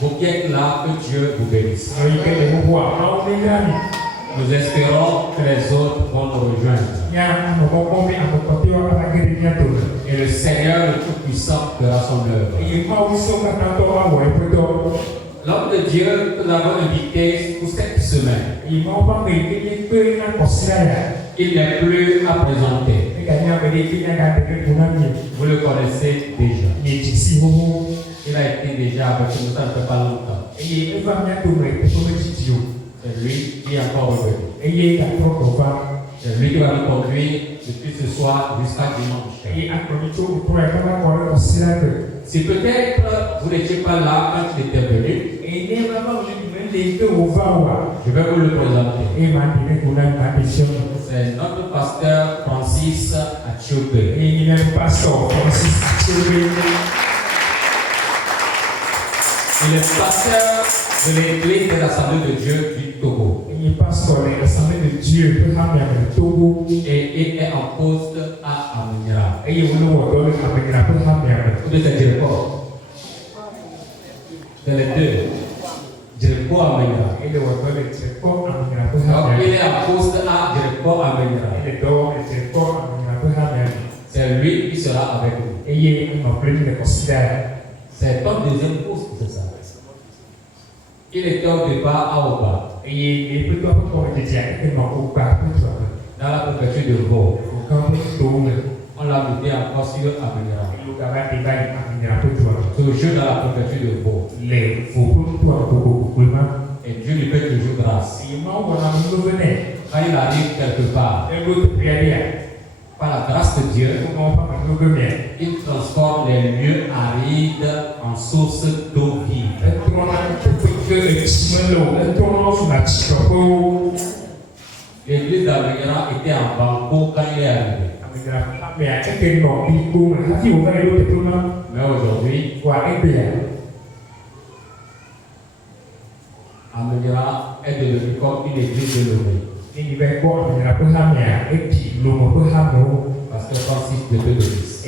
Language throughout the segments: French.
Vous qui êtes là, que Dieu vous bénisse. Nous espérons que les autres vont nous rejoindre. Et le Seigneur le Tout-Puissant fera son œuvre. L'homme de Dieu que nous avons invité pour cette semaine, il n'est plus à présenter. Vous le connaissez déjà. Il a été déjà avec nous, ça ne fait pas longtemps. C'est lui qui est encore revenu. C'est lui qui va nous conduire depuis ce soir jusqu'à dimanche. Si peut-être vous n'étiez pas là quand il était venu, je vais vous le présenter. C'est notre pasteur Francis Achiobe. Il est pasteur de l'église des Assemblées de Dieu du Togo. Et il est en poste à Amenira. C'est les deux. Direcpo Amenira. Donc il est en poste à Direcpo Amenira. C'est lui qui sera avec nous. C'est ton deuxième poste, c'est ça. Il était au départ à Oba. Dans la préfecture de Vaud. On l'a muté encore sur Amenira. Toujours dans la préfecture de Vaud. Et Dieu lui fait toujours grâce. Quand il arrive quelque part, par la grâce de Dieu, il transforme les lieux arides en sources d'eau vive. L'église d'Amenira était en Banco quand il est arrivé. Mais aujourd'hui, Amenira est devenu comme une église de l'Orient. Parce que Francis de Dieu de Fils.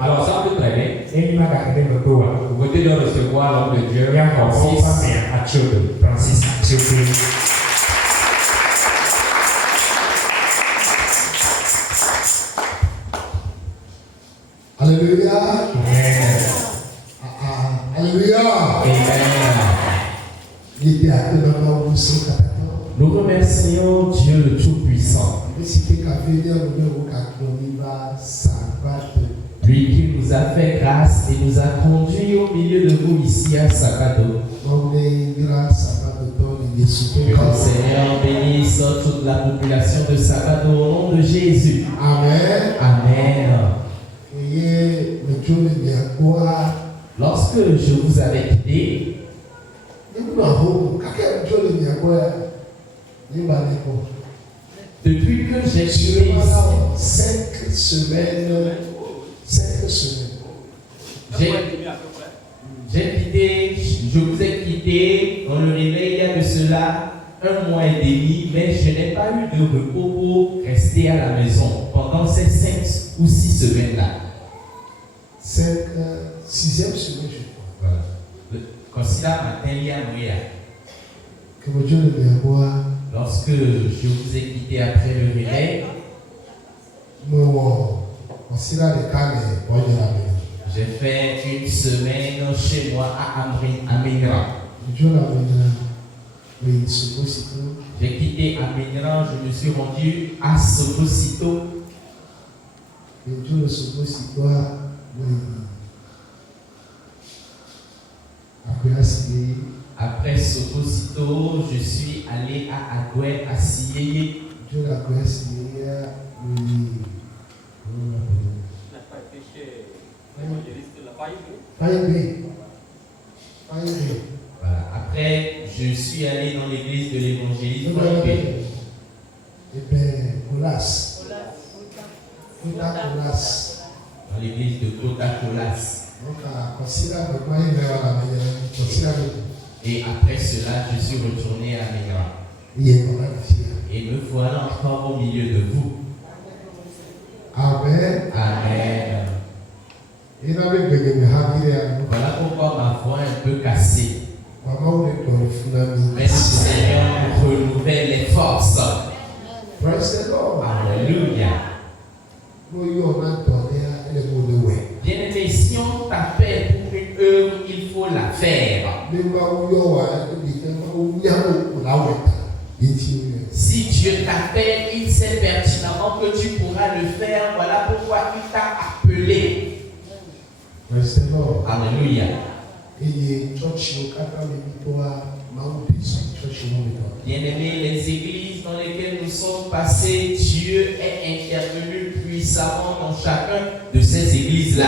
Alors, sans plus traîner, vous venez de recevoir l'homme de Dieu, Francis Achiobe. Alléluia. Alléluia. Nous remercions Dieu le Tout-Puissant, lui qui nous a fait grâce et nous a conduits au milieu de vous ici à Sakado. Que le Seigneur bénisse toute la population de Sakado au nom de Jésus. Amen. Amen. Lorsque je vous avais quitté, depuis que j'ai quitté 5 semaines. Je vous ai quitté dans le réveil il y a de cela 1 mois et demi, mais je n'ai pas eu de repos pour rester à la maison pendant ces 5 ou 6 semaines-là. 6e semaine, je crois. Voilà. Que Dieu le bénisse. Lorsque je vous ai quitté après le réveil, j'ai fait 1 semaine chez moi à Amenira. J'ai quitté Amenira, je me suis rendu à Sokosito. Après Sokosito, je suis allé à Agoué, à Siyeye. Voilà. Après, je suis allé dans l'église de l'évangéliste dans l'église de Kotakolas. Et après cela, je suis retourné à Amenira. Et me voilà encore au milieu de vous. Amen. Amen. Et dans le bégué, mais Voilà pourquoi ma voix est un peu cassée. Merci Seigneur pour renouveler les forces. Praise the Lord. Alléluia. Bien-aimé, si on t'appelle pour une œuvre, il faut la faire. Si Dieu t'appelle, il sait pertinemment que tu pourras le faire. Voilà pourquoi il t'a appelé. Praise the Lord. Alléluia. Bien-aimés, les églises dans lesquelles nous sommes passés, Dieu est intervenu puissamment dans chacun de ces églises-là.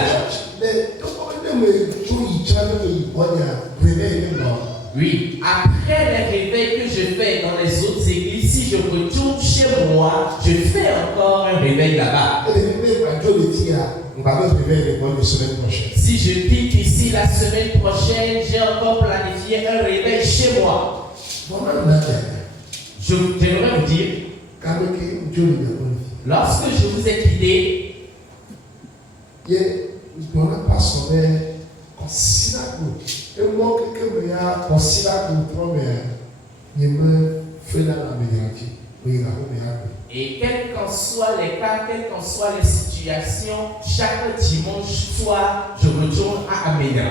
Oui, après les réveils que je fais dans les autres églises, si je retourne chez moi, je fais encore un réveil là-bas. Si je quitte ici la semaine prochaine, j'ai encore planifié un réveil chez moi. J'aimerais vous dire, lorsque je vous ai quitté, et quels qu'en soient les cas, quelles qu'en soient les situations, chaque dimanche soir, je retourne à Aménia.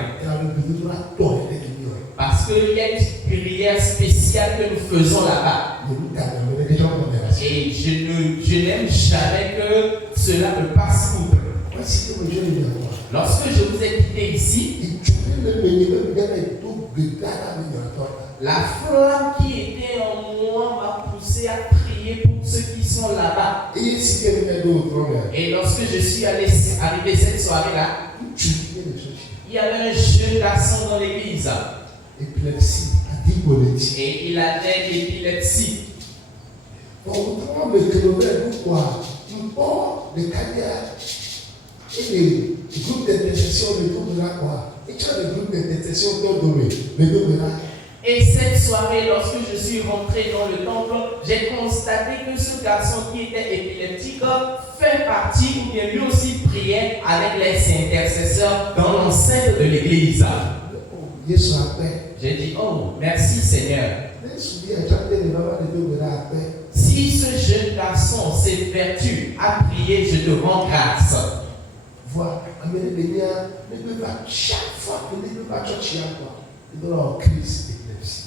Parce qu'il y a une prière spéciale que nous faisons là-bas. Et je n'aime jamais que cela me passe outre. Lorsque je vous ai quitté ici, la flamme qui était en moi m'a poussé à prier pour ceux qui sont là-bas. Et lorsque je suis arrivé cette soirée-là, il y avait un jeune garçon dans l'église. Et il avait l'épilepsie. Et cette soirée, lorsque je suis rentré dans le temple, j'ai constaté que ce garçon qui était épileptique fait partie, ou bien lui aussi priait avec les intercesseurs dans l'enceinte de l'église. J'ai dit, oh, merci Seigneur. Si ce jeune garçon s'évertue à prier, je te rends grâce. Voilà, chaque fois que nous va chercher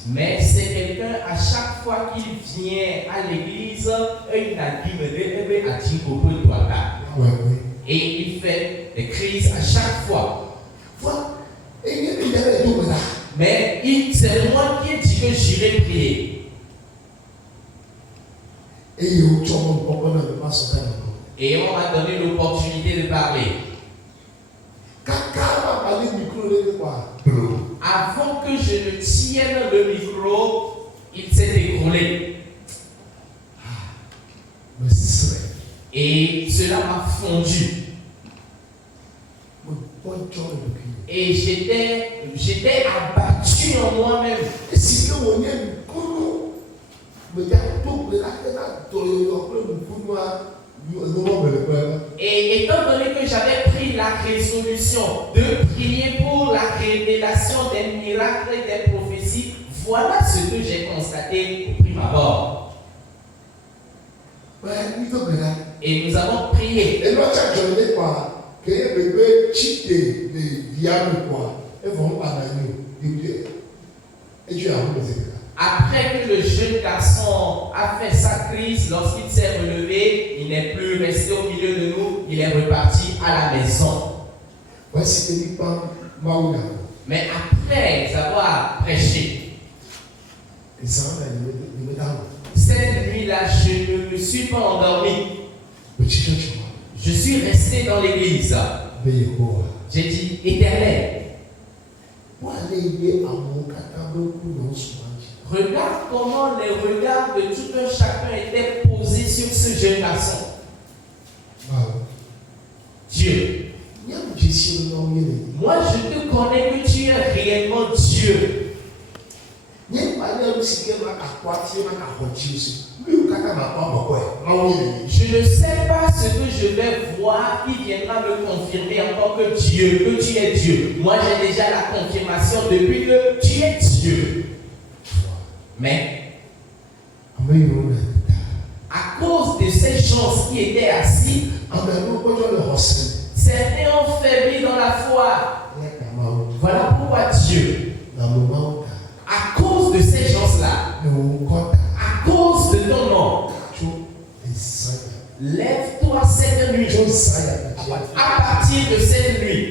mais c'est quelqu'un, à chaque fois qu'il vient à l'église, il a dit, et il fait des crises à chaque fois. Mais c'est moi qui ai dit que j'irai prier. Et on m'a donné l'opportunité de parler. Avant que je ne tienne le micro, il s'est écroulé. Et cela m'a fondu. Et j'étais abattu en moi-même. Et étant donné que j'avais pris la résolution de prier pour la révélation des miracles et des prophéties, voilà ce que j'ai constaté au prime abord. Et nous avons prié. Après que le jeune garçon a fait sa crise, lorsqu'il s'est relevé, il n'est plus resté au milieu de nous, il est reparti à la maison. Mais après avoir prêché, cette nuit-là, je ne me suis pas endormi. Je suis resté dans l'église. J'ai dit, Éternel, regarde comment les regards de tout un chacun étaient posés sur ce jeune garçon. Dieu. Moi, je te connais que tu es réellement Dieu. Je ne sais pas ce que je vais voir qui viendra me confirmer encore que Dieu, que tu es Dieu. Moi, j'ai déjà la confirmation depuis que tu es Dieu. Mais à cause de ces gens qui étaient assis, certains ont faibli dans la foi. Voilà pourquoi Dieu, à cause de ces gens-là, à cause de ton nom, lève-toi cette nuit. À partir de cette nuit,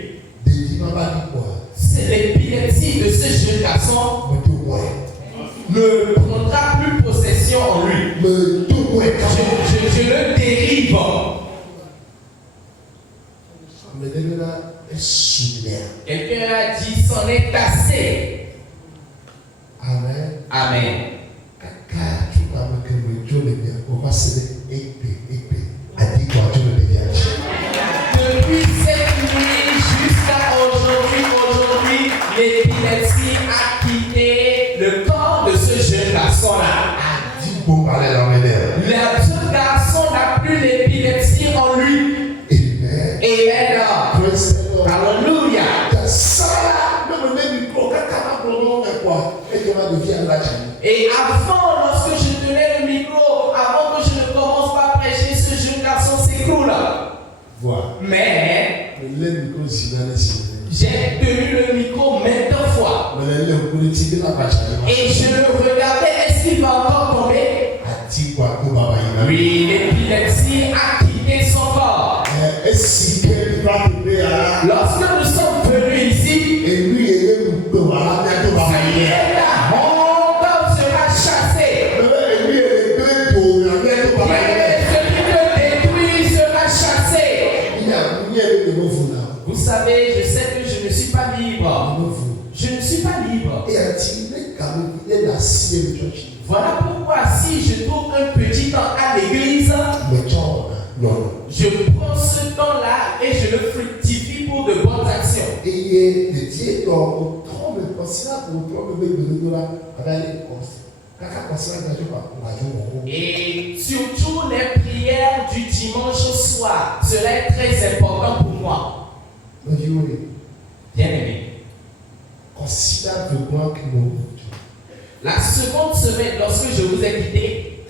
c'est l'épilepsie de ce jeune garçon ne prendra plus possession en lui. Je le dérive. Quelqu'un a dit, c'en est assez. Amen. Amen. Depuis cette nuit jusqu'à aujourd'hui, l'épilepsie a quitté le corps de ce jeune garçon-là. Le jeune garçon n'a plus l'épilepsie en lui. Et là, alléluia. Et avant, lorsque je tenais le micro, avant que je ne commence pas à prêcher, ce jeune garçon s'écroule. Mais j'ai tenu le micro maintes fois. Et je le regardais, est-ce qu'il va encore tomber? Oui, l'épilepsie a quitté son corps. Lorsque nous sommes venus ici, la honte sera chassée. Celui qui te détruit sera chassé. Vous savez, je sais que je ne suis pas libre. Je ne suis pas libre. Voilà pourquoi si je trouve un petit temps à l'église, je prends ce temps-là et je le fructifie pour de bonnes actions. Et surtout les prières du dimanche soir, cela est très important pour moi. Bien aimé. La seconde semaine, lorsque je vous ai quitté,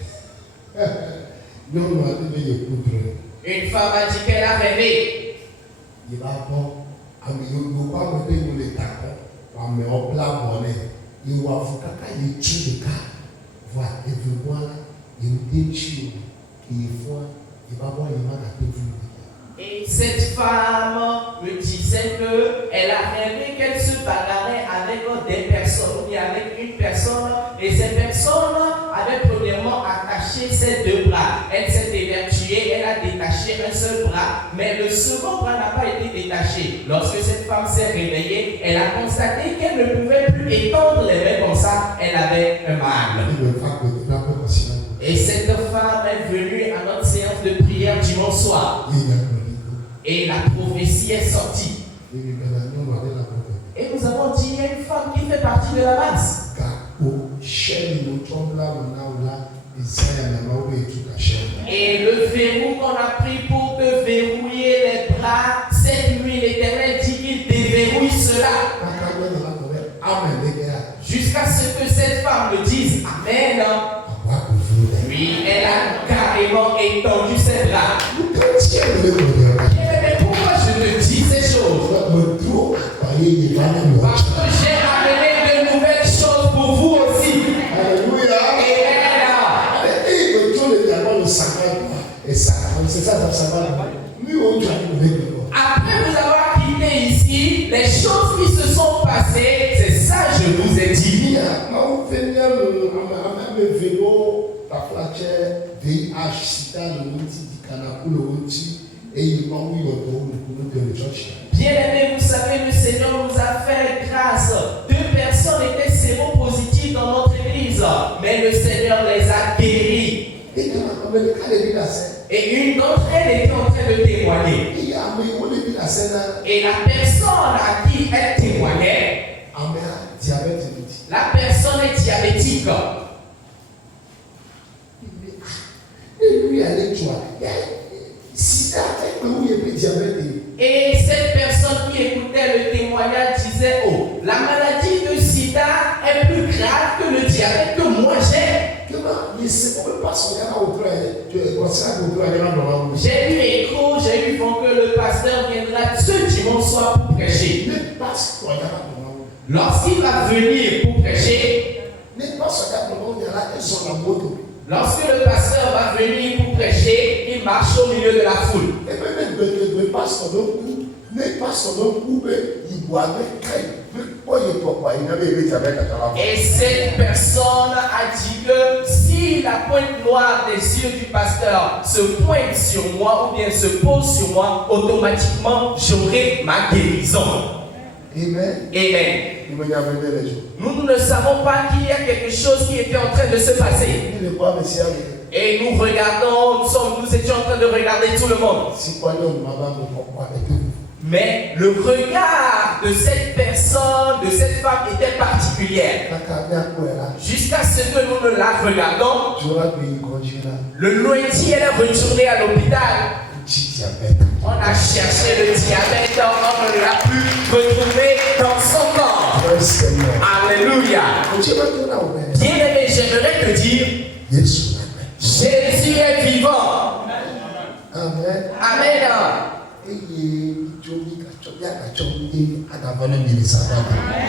une femme a dit qu'elle a rêvé. Et cette femme me disait qu'elle a rêvé qu'elle se bagarrait avec des personnes, ou bien avec une personne, et cette personne avait premièrement attaché ses deux bras. Elle s'est évertuée, elle a détaché un seul bras, mais le second bras n'a pas été détaché. Lorsque cette femme s'est réveillée, elle a constaté qu'elle ne pouvait plus étendre les mains comme ça, elle avait un mal. Et cette femme est venue à notre séance de prière dimanche soir. Et la prophétie est sortie. Et nous avons dit, il y a une femme qui fait partie de la masse. Et le verrou qu'on a pris pour te verrouiller les bras, cette nuit, l'Éternel dit qu'il déverrouille cela. Jusqu'à ce que cette femme me dise Amen. Oui, elle a carrément étendu ses bras. Mais pourquoi je te dis ces choses? Parce que j'ai amené de nouvelles choses pour vous aussi. Alléluia. Après vous avoir quitté ici, les choses qui se sont passées, c'est ça je vous ai dit. Bien aimé, vous savez, le Seigneur nous a fait grâce. 2 personnes étaient séropositives dans notre église, mais le Seigneur les a guéris. Et une d'entre elles était en train de témoigner. Et la personne à qui elle témoignait, la personne est diabétique. Et lui, allait tu vois. Si t'as fait que vous avez diabète. Et cette personne qui écoutait le témoignage disait, oh, la maladie de sida est plus grave que le diabète que moi j'ai. J'ai eu écho, j'ai eu vent que le pasteur viendra ce dimanche soir pour prêcher. Lorsqu'il va venir pour prêcher, lorsque le pasteur va venir pour prêcher, il marche au milieu de la foule. Et cette personne a dit que si la pointe noire des yeux du pasteur se pointe sur moi ou bien se pose sur moi, automatiquement j'aurai ma guérison. Amen. Amen. Nous ne savons pas qu'il y a quelque chose qui était en train de se passer. Et nous regardons, nous étions en train de regarder tout le monde. Mais le regard de cette personne, de cette femme était particulière. Jusqu'à ce que nous ne la regardons, le lundi, elle est retournée à l'hôpital. On a cherché le diabète, on ne l'a plus retrouvé dans son corps. Alléluia. Bien-aimé, j'aimerais te dire, Jésus est vivant. Amen. Amen.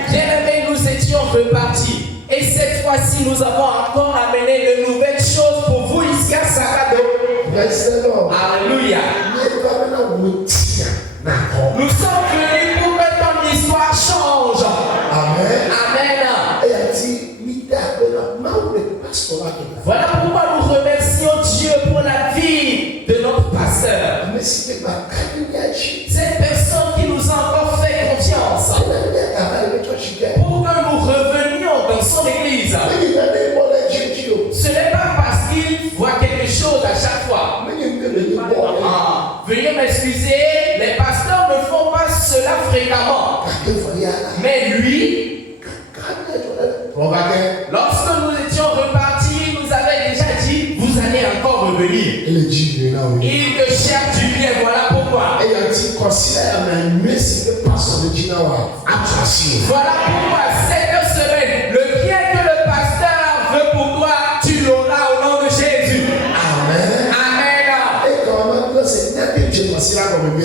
Bien-aimés, nous étions repartis. Et cette fois-ci, nous avons encore amené de nouvelles choses pour vous ici à Sarado. Alléluia. Nous sommes venus pour que ton histoire change. Amen. Amen. Voilà pourquoi nous remercions Dieu pour la vie de notre pasteur. Cette personne qui nous a encore fait confiance pour que nous revenions dans son église. Ce n'est pas parce qu'il voit quelque chose à chaque fois. Veuillez m'excuser, les pasteurs ne font pas cela fréquemment. Mais lui, lorsque nous étions repartis, il nous avait déjà dit, vous allez encore revenir. Il te cherche du bien, voilà pourquoi. Voilà pourquoi cette semaine, le bien que le pasteur veut pour toi, tu l'auras au nom de Jésus. Amen. Amen.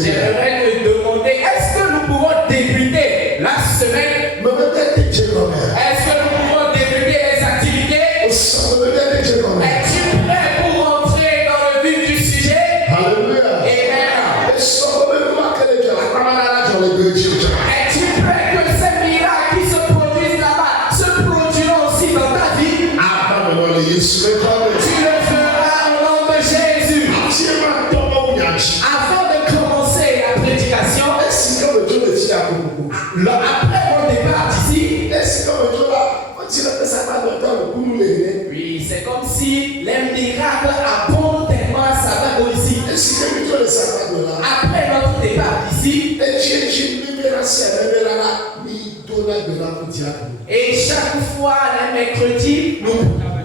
J'aimerais te demander, est-ce que nous pouvons débuter la semaine? Est-ce que nous pouvons débuter les activités? Es-tu prêt pour entrer dans le vif du sujet? Alléluia. Amen. Es-tu prêt que ces miracles qui se produisent là-bas se produiront aussi dans ta vie? Tu le feras au nom de Jésus. Avant de commencer la prédication, après mon départ d'ici, oui, c'est comme si les miracles abondent tellement à Sabado ici. Après notre départ d'ici, et chaque fois, les mercredis,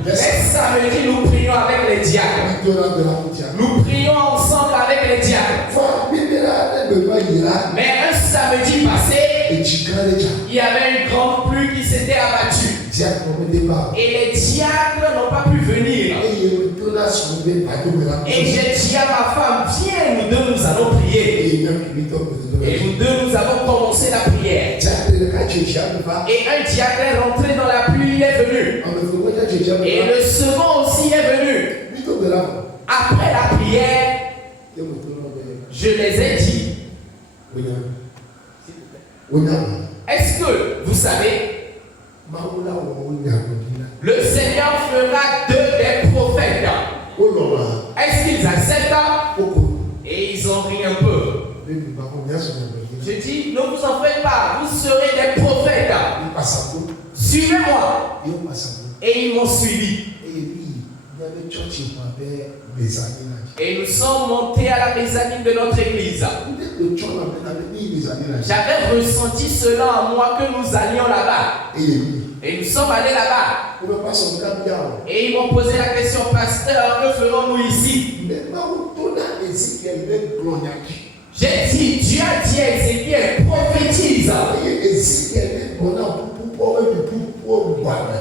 les samedis, nous prions avec les diacres. Nous prions ensemble avec les diacres. Mais un samedi passé, il y avait une grande pluie qui s'était abattue. Et les diacres n'ont pas pu venir. Et j'ai dit à ma femme, viens, nous deux, nous allons prier. Et nous deux, nous avons commencé la prière. Et un diacre est rentré dans la pluie, il est venu. Et le second aussi est venu. Après la prière, je les ai dit, est-ce que vous savez, le Seigneur fera d'eux des prophètes? Est-ce qu'ils acceptent? Et ils ont ri un peu. Je dis, ne vous en faites pas, vous serez des prophètes. Suivez-moi. Et ils m'ont suivi. Et nous sommes montés à la mezzanine de notre église. J'avais ressenti cela en moi que nous allions là-bas. Et nous sommes allés là-bas. Et ils m'ont posé la question, pasteur, que ferons-nous ici? J'ai dit, Dieu a dit à Ézéchiel, prophétise.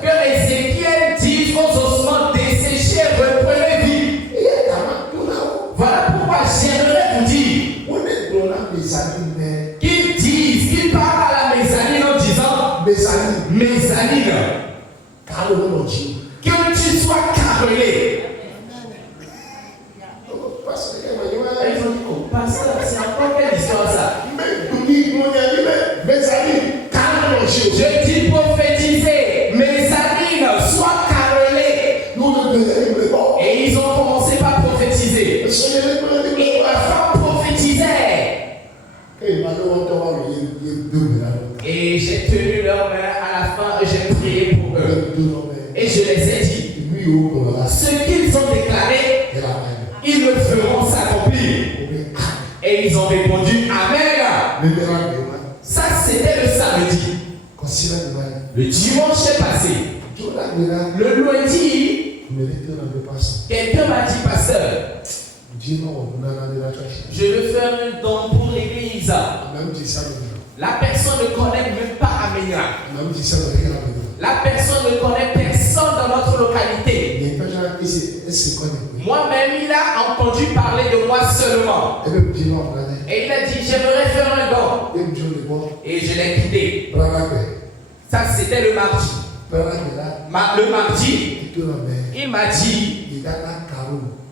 Que Ézéchiel dise aux ossements desséchés, reprenez vie. Voilà pourquoi j'aimerais vous dire qu'ils disent, qu'ils parlent à la mezzanine en disant mezzanine, que tu sois carrelé. Ils ont dit, oh, pasteur, c'est encore quelle histoire ça? Je dis prophétiser, mezzanine, sois carrelé. Et ils ont commencé par prophétiser. Et la femme prophétisait. Et j'ai tenu leurs mains à la fin et j'ai prié pour eux. Et je les ai dit, ce qu'ils ont déclaré, ils le feront s'accomplir. Et ils ont répondu Amen. Ça, c'était le samedi. Le dimanche est passé. Le lundi, quelqu'un m'a dit, pasteur, je veux faire un don pour l'église. La personne ne connaît même pas Aménia. La personne ne connaît personne dans notre localité. Moi-même, il a entendu parler de moi seulement. Et il a dit, j'aimerais faire un don. Et je l'ai quitté. Ça, c'était le mardi. Le mardi, il m'a dit,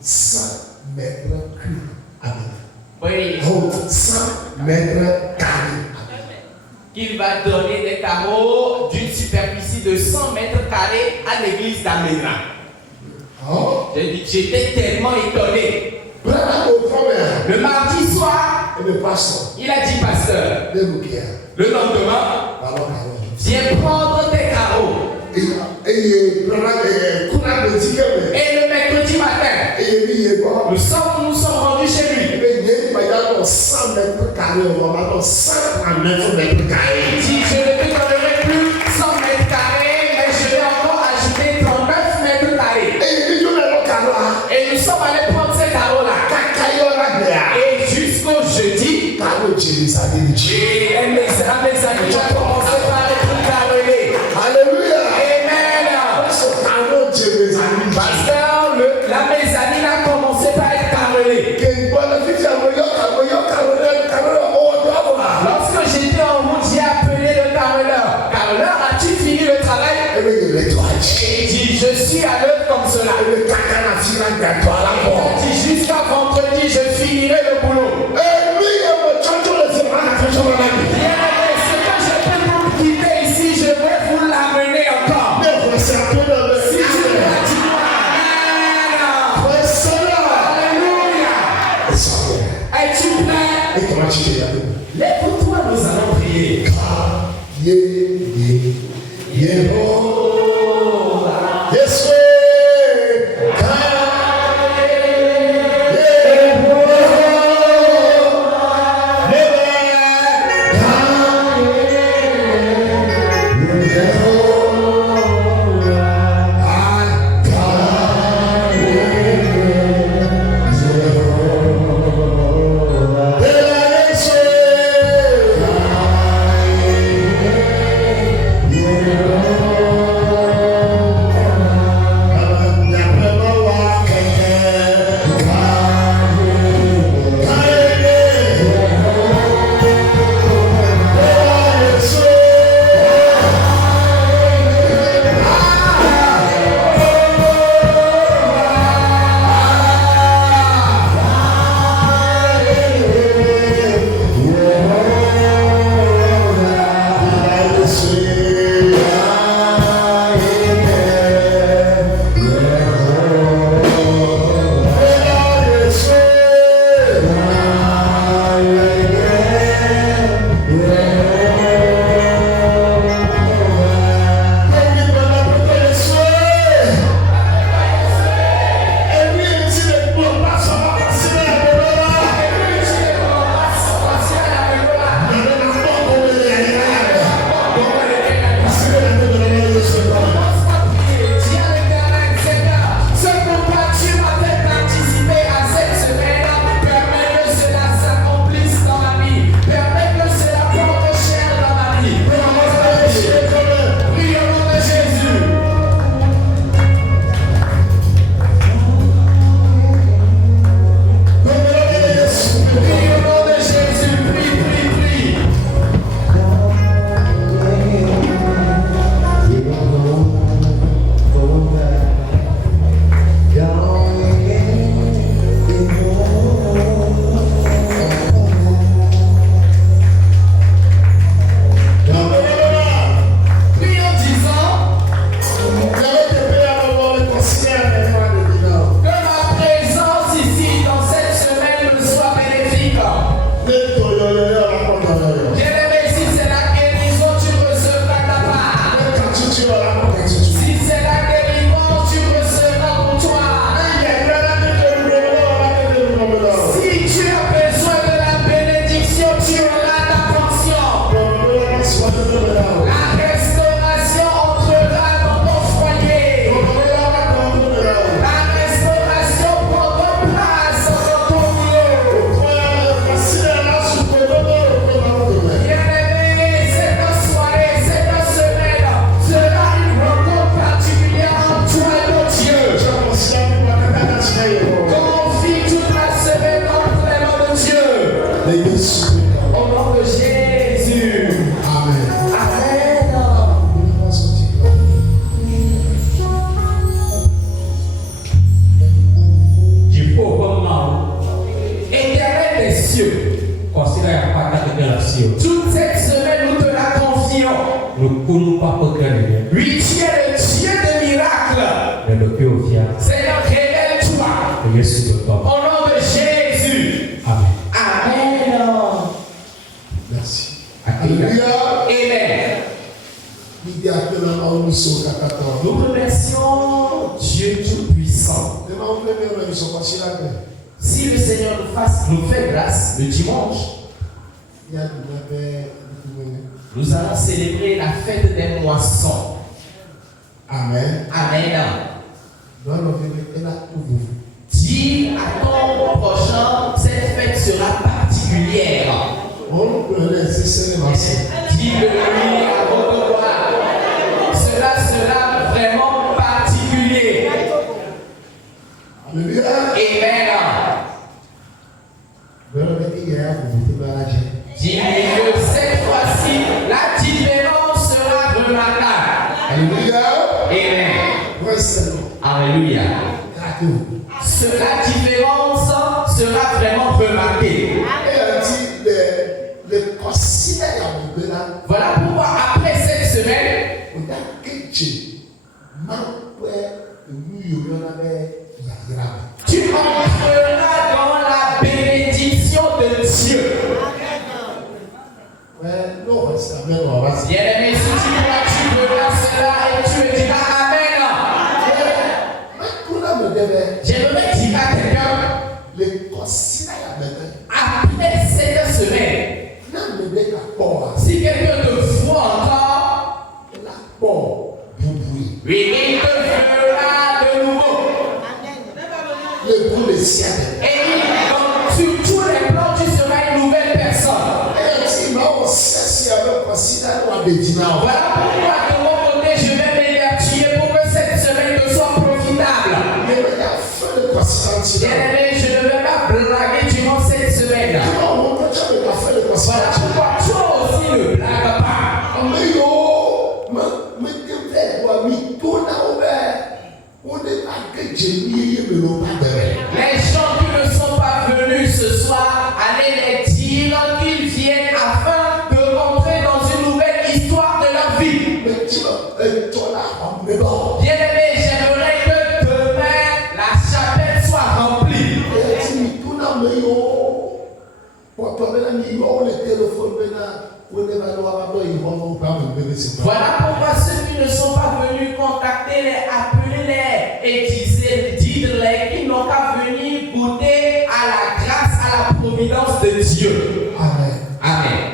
100 mètres cubes. oui, 100 mètres carrés. qu'il va donner des carreaux d'une superficie de 100 mètres carrés à l'église d'Aména. J'étais tellement étonné. Le mardi soir, il a dit, pasteur, le lendemain, viens prendre tes carreaux. Et le mercredi matin, nous sommes rendus chez lui. 100 mètres carrés, on va maintenant 100 mètres carrés. Il dit, je ne te donnerai plus 100 mètres carrés, mais je vais encore ajouter 39 mètres carrés. Et nous sommes allés prendre ces carreaux-là. Et jusqu'au jeudi, et les amis ont commencé par être carrelés. Alléluia. Amen. Pasteur, la mezzanine a commencé par être carrelée. Lorsque j'étais en route, j'ai appelé le carreleur. Carreleur, as-tu fini le travail? Et il dit, je suis à l'heure comme cela. Il a dit, jusqu'à vendredi, je finirai le boulot. Ce que je peux vous quitter ici, je vais vous l'amener encore. Si tu l'as dit, Alléluia. Es-tu prêt? Lève-toi, nous allons prier. Toute cette semaine, nous te la confions. Le coulou pas pour gagner. Oui, tu es le Dieu de miracles. Le pied au fier. Seigneur, révèle-toi. Et Jésus de toi. Au nom de Jésus. Amen. Amen. Merci. Alléluia. Amen. Amen. Nous remercions Dieu Tout-Puissant. Si le Seigneur nous fait grâce le dimanche, nous allons célébrer la fête des moissons. Amen. Amen. Dis à ton prochain, cette fête sera particulière. Dis-le-lui à votre voix. Cela sera vraiment particulier. Alléluia. Amen. Dis-lui que cette fois-ci, la différence sera remarquable. Alléluia. Amen. Alléluia. La différence sera vraiment remarquée. Voilà pourquoi après cette semaine, tu entreras dans la bénédiction de Dieu. Bien-aimé, si tu crois, tu verras cela et tu me diras Amen. J'aimerais dire à quelqu'un, après cette semaine, si quelqu'un te voit encore, oui, il te fera de nouveau. Et sur tous les plans, tu seras une nouvelle personne. Voilà pourquoi de mon côté, je vais m'évertuer pour que cette semaine te soit profitable. Bien-aimé, je ne vais pas blaguer durant cette semaine. Voilà pourquoi toi aussi ne blague pas. Les gens qui ne sont pas venus ce soir, allez les dire qu'ils viennent afin de rentrer dans une nouvelle histoire de leur vie. Bien-aimé, j'aimerais que demain la chapelle soit remplie. Voilà pourquoi ceux qui ne sont pas venus, contactez-les, appelez-les et dites-les qu'ils n'ont qu'à venir goûter à la grâce, à la providence de Dieu. Amen. Amen.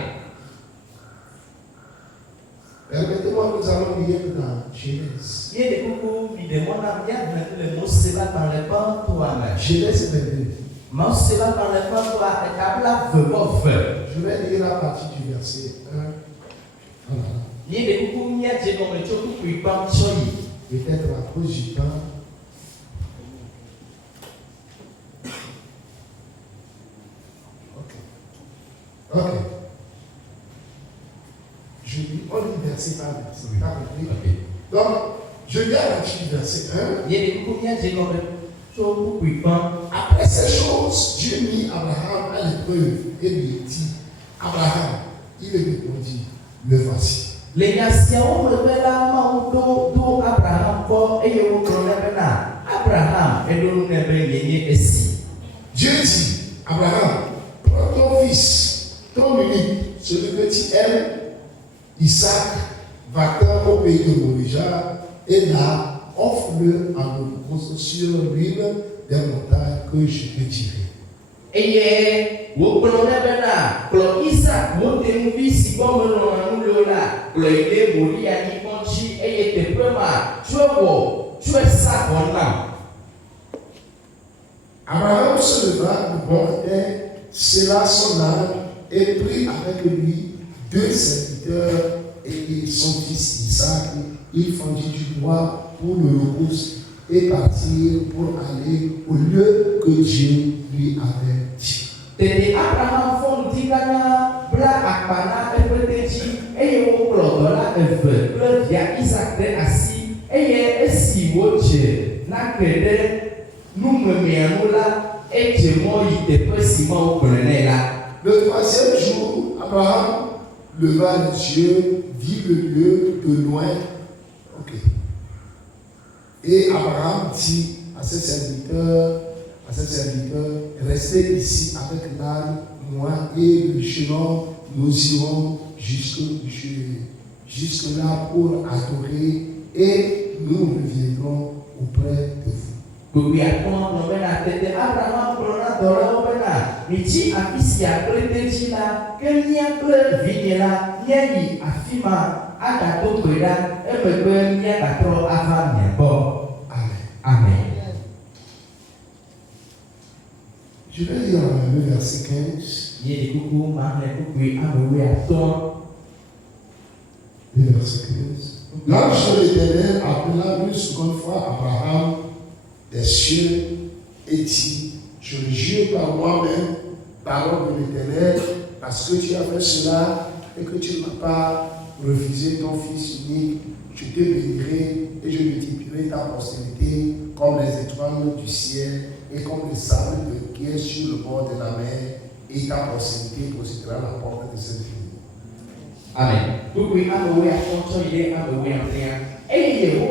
Permettez-moi, nous allons lire dans Genèse. Genèse 22. Je vais lire la partie du verset 1. Voilà. Peut-être à cause du temps. Ok. Je lis, on lit verset par verset. Pas compris? Okay. Donc, je lis à partir du verset 1. Après ces choses, Dieu mit Abraham à l'épreuve et lui dit, Abraham, il répondit, me voici. Dieu dit, Abraham, prends ton fils, ton unique, celui que tu aimes, Isaac, va-t'en au pays de Morija, et là, offre-le en holocauste sur l'une des montagnes que je te dirai. Abraham se leva de bon matin, scella son âne et prit avec lui 2 serviteurs et son fils Isaac. Il fendit du bois pour l'holocauste et partir pour aller au lieu que Dieu lui avait dit. Abraham fondit bla akpana epeteji eye wo kplɔ dɔ la eve kple via Isaac ɖe asi eye esi wodze nake ɖe numemea nu la edze mɔ yi teƒe si Mawu gblɔ nɛ la. Le 3e jour, Abraham leva les yeux, vit le lieu de loin. Ok. Et Abraham dit à ses serviteurs, restez ici avec l'âne, moi et le jeune homme, nous irons jusque là pour adorer et nous reviendrons auprès de vous. Amen. Je vais lire le verset 15. Le verset 15. L'ange de l'Éternel appela une seconde fois Abraham des cieux et dit, je le jure par moi-même, parole de l'Éternel, parce que tu as fait cela et que tu ne m'as pas refusé ton fils unique, je te bénirai et je multiplierai ta postérité comme les étoiles du ciel et comme le sable qui est sur le bord de la mer, et ta postérité possédera la porte de cette ville. Amen.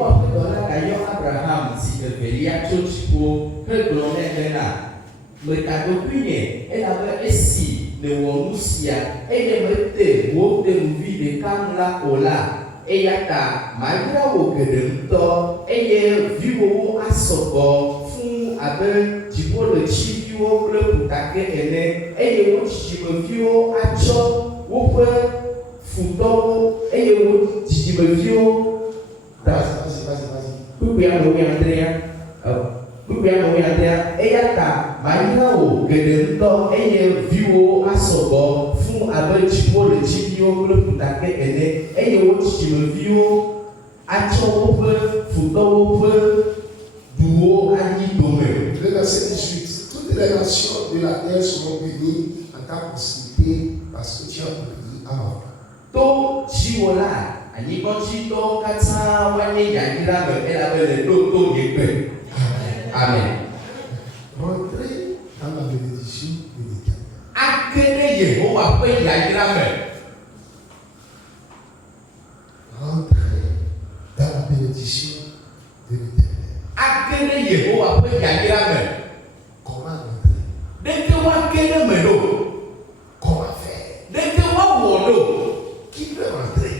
Abraham Le verset 18. Toutes les nations de la terre seront bénies en ta prospérité parce que tu as obéi à ma voix. Amen. Rentrez dans la bénédiction de l'Éternel. Rentrez dans la bénédiction de l'Éternel. Comment rentrer? Comment faire? Qui peut rentrer?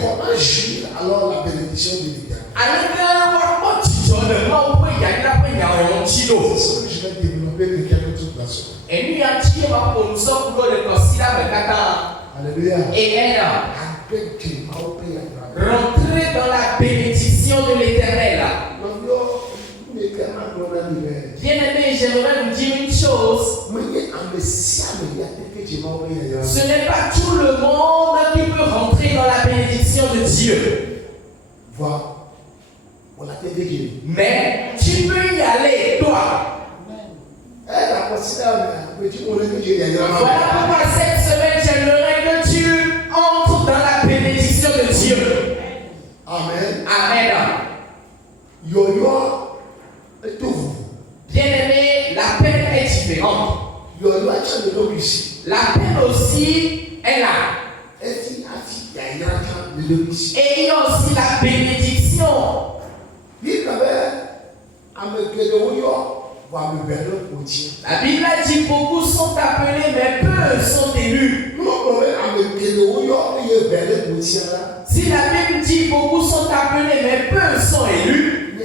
Comment jouir alors la bénédiction de l'Éternel? C'est ce que je vais développer de quelques toute la semaine. Alléluia. Avec Dieu, Rentrez dans la bénédiction de l'Éternel. Bien-aimé, j'aimerais vous dire une chose. Ce n'est pas tout le monde qui peut rentrer dans la bénédiction de Dieu. Mais tu peux y aller, toi. Voilà pourquoi cette semaine, j'aimerais que tu entres dans la bénédiction de Dieu. Amen. Amen. Bien-aimé, la peine est différente. La peine aussi est là. Et il y a aussi la bénédiction. La Bible dit beaucoup sont appelés, mais peu sont élus. Si la Bible dit beaucoup sont appelés, mais peu sont élus,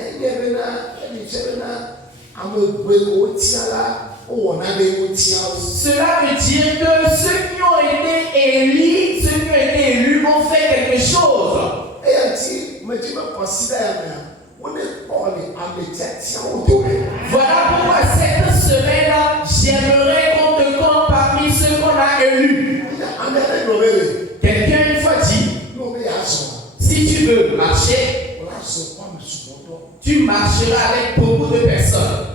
cela veut dire que ceux qui ont été élus ont fait quelque chose. Voilà pourquoi cette semaine, j'aimerais qu'on te compte parmi ceux qu'on a élus. Quelqu'un une fois dit, si tu veux marcher, tu marcheras avec beaucoup de personnes.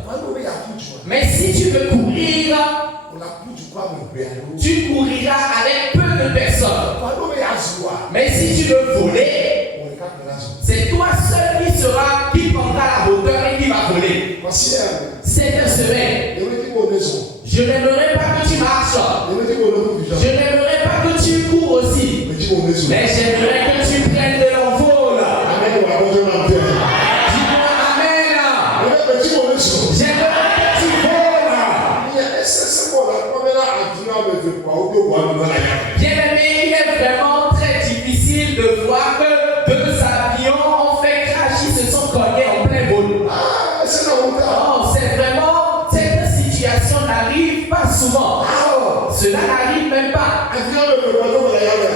Mais si tu veux courir, tu couriras avec peu de personnes. Mais si tu veux voler, c'est toi seul qui prendra la hauteur et qui va voler. Cette semaine, je n'aimerais pas que tu marches. Je n'aimerais Mais j'aimerais que tu prennes de l'envol. Amen. Ou apporter ma terre. Dis-moi Amen. Petit moment sur. J'aimerais que tu voles. C'est bon là. Comme là, à Dina, mais je crois au bois de la guerre. Bien aimé, il est vraiment très difficile de voir que deux avions ont fait crash, ils se sont cognés en plein vol. Ah, c'est la honte. Oh, c'est vraiment, cette situation n'arrive pas souvent. Cela n'arrive même pas.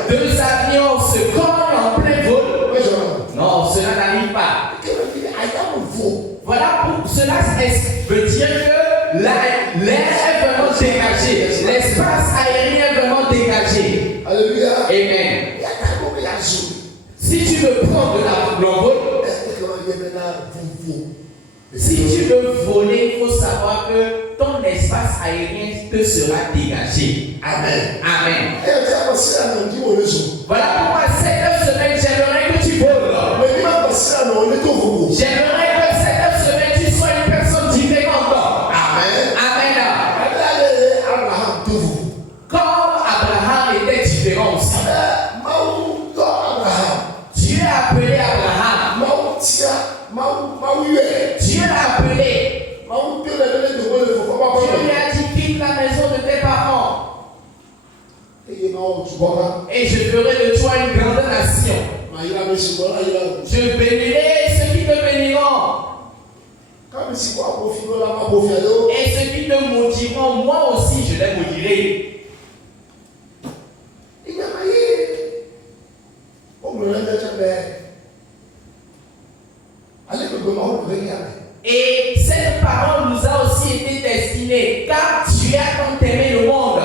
Deux avions se cognent en plein vol. Non, cela n'arrive pas. Voilà, pour cela veut dire que l'air est vraiment dégagé. L'espace aérien est vraiment dégagé. Alléluia. Amen. Si tu veux prendre de l'envol, si tu veux voler, il faut savoir que ton espace aérien te sera dégagé. Amen. Amen. Amen. Voilà pourquoi cette semaine, j'aimerais que tu voles. J'aimerais que cette semaine, tu sois une personne différente. Amen. Amen. Abraham, Comme Abraham était différent aussi. Dieu a appelé Abraham. Dieu l'a appelé. Dieu lui a dit quitte la maison de tes parents. Et je ferai de toi une grande nation. Je bénirai ceux qui te béniront. Et ceux qui te maudiront, moi aussi je les maudirai. Et cette parole nous a aussi été destinée, car Dieu a tant aimé le monde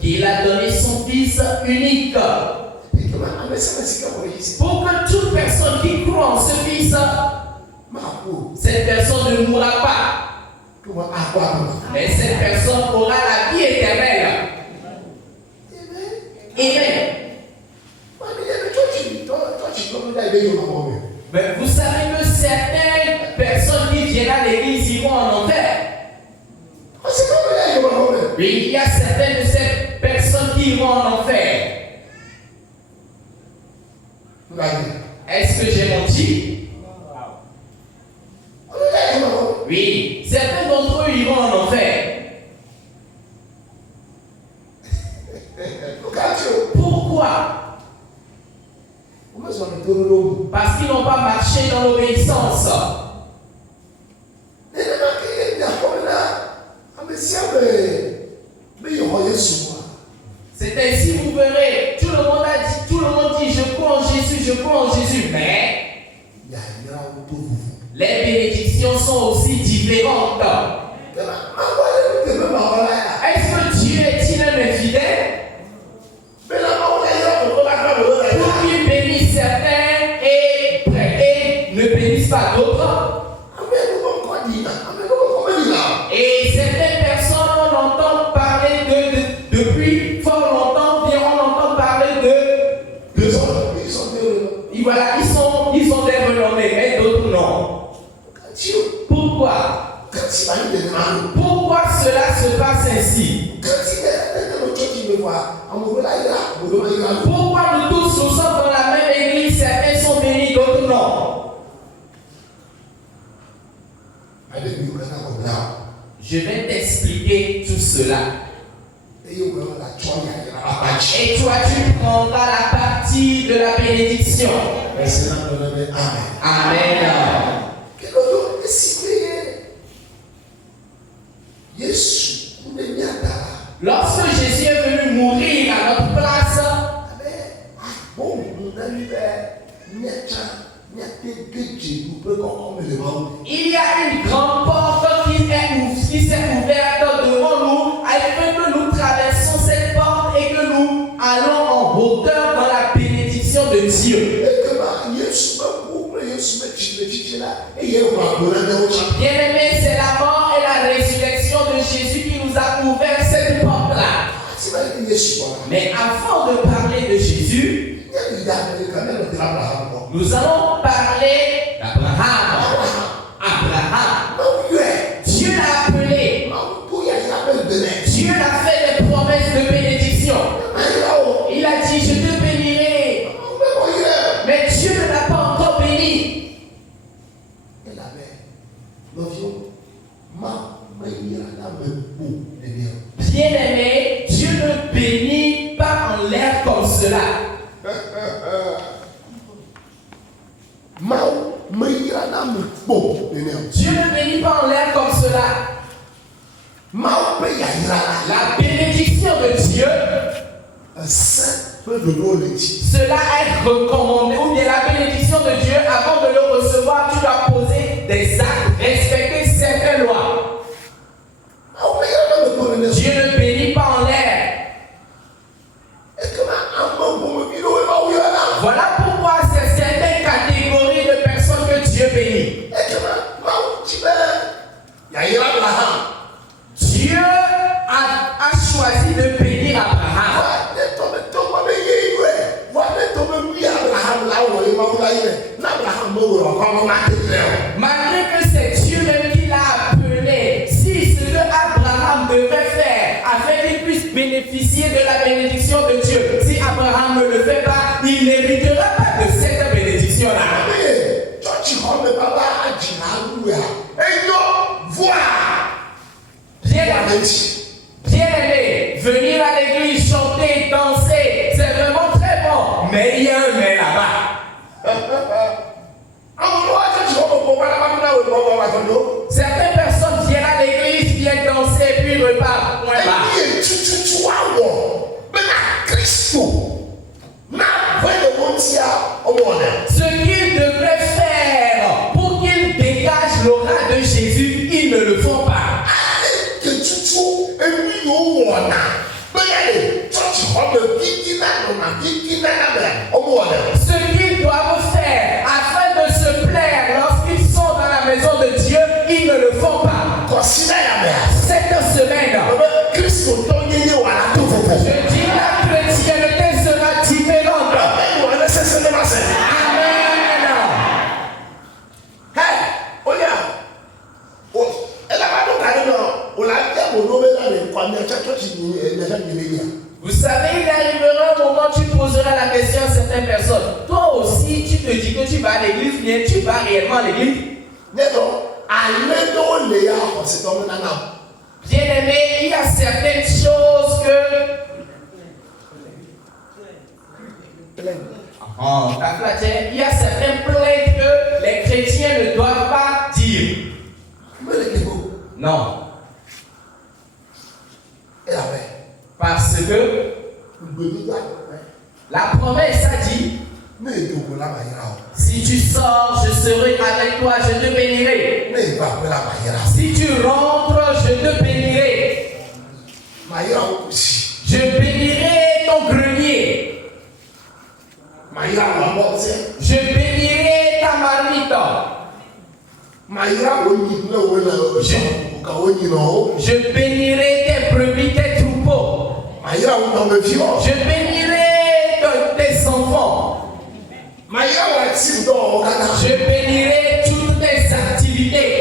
qu'il a donné son Fils unique. Pour que toute personne qui croit en ce Fils, cette personne ne mourra pas. Mais cette personne aura la vie éternelle. Amen. Mais vous savez que certaines personnes qui viennent à l'église iront en enfer. Oui, il y a certaines de ces personnes qui iront en enfer. Est-ce que j'ai menti? Oui, certains d'entre eux iront en enfer. Pourquoi? Parce qu'ils n'ont pas marché dans l'obéissance. C'est ainsi, vous verrez, tout le monde a dit, tout le monde dit, je crois en Jésus, je crois en Jésus, mais les bénédictions sont aussi différentes. Est-ce que Dieu est-il un infidèle? Pour qu'il bénisse certains et ne bénisse pas d'autres. Et certaines personnes, on entend parler depuis fort longtemps, bien on entend parler voilà, ils sont des renommés, mais d'autres non. Pourquoi? Pourquoi cela se passe ainsi? Pourquoi nous tous nous sommes dans la même église, certains sont bénis, d'autres non? Je vais t'expliquer tout cela. Et toi, tu prendras la partie de la bénédiction. Amen. Lorsque Jésus est venu mourir à notre place, il y a une grande porte qui s'est ouverte devant nous afin que nous traversions cette porte et que nous allons en hauteur dans la bénédiction de Dieu. Bien-aimé, c'est la mort et la résurrection de Jésus qui nous a ouvert cette porte-là. Mais avant de parler de Jésus, nous allons parler d'Abraham. Dieu l'a appelé. Dieu l'a fait des promesses de bénédiction. Il a dit, je cela. Dieu ne bénit pas en l'air comme cela. La bénédiction de Dieu, cela est recommandé, ou bien la bénédiction de Dieu, avant de le recevoir, tu dois poser des actes, respecter certaines lois. Dieu ne bénit pas en l'air. Voilà pourquoi c'est certaines catégories de personnes que Dieu bénit. Dieu a choisi de bénir Abraham. Malgré que c'est Dieu même qui l'a appelé, si ce que Abraham devait faire afin qu'il puisse bénéficier de la bénédiction de Dieu, si Abraham ne le fait pas, il n'héritera pas de cette bénédiction-là. Bien-aimé, venir à l'église, chanter, danser, c'est vraiment très bon. Mais il y a un mais là-bas. Certaines personnes viennent à l'église, viennent danser, puis repartent. Point barre. Ce qu'ils devraient faire pour qu'ils dégagent l'aura de Jésus, ils ne le font pas. Ce qu'ils doivent faire afin de se plaire lorsqu'ils sont dans la maison de Dieu, ils ne le font pas. Cette semaine, je dis la chrétienté sera différente. Vous savez, il arrivera un moment où tu poseras la question à certaines personnes. Toi aussi, tu te dis que tu vas à l'église, mais tu vas réellement à l'église. Bien aimé, il y a certaines choses que... il y a certaines plaintes que les chrétiens ne doivent pas dire. Non. Parce que la promesse a dit, si tu sors, je serai avec toi, je te bénirai. Si tu rentres, je te bénirai. Je bénirai ton grenier. Je bénirai ta marmite. Je bénirai tes brebis, tes troupeaux. Je bénirai tes enfants. Je bénirai toutes tes activités.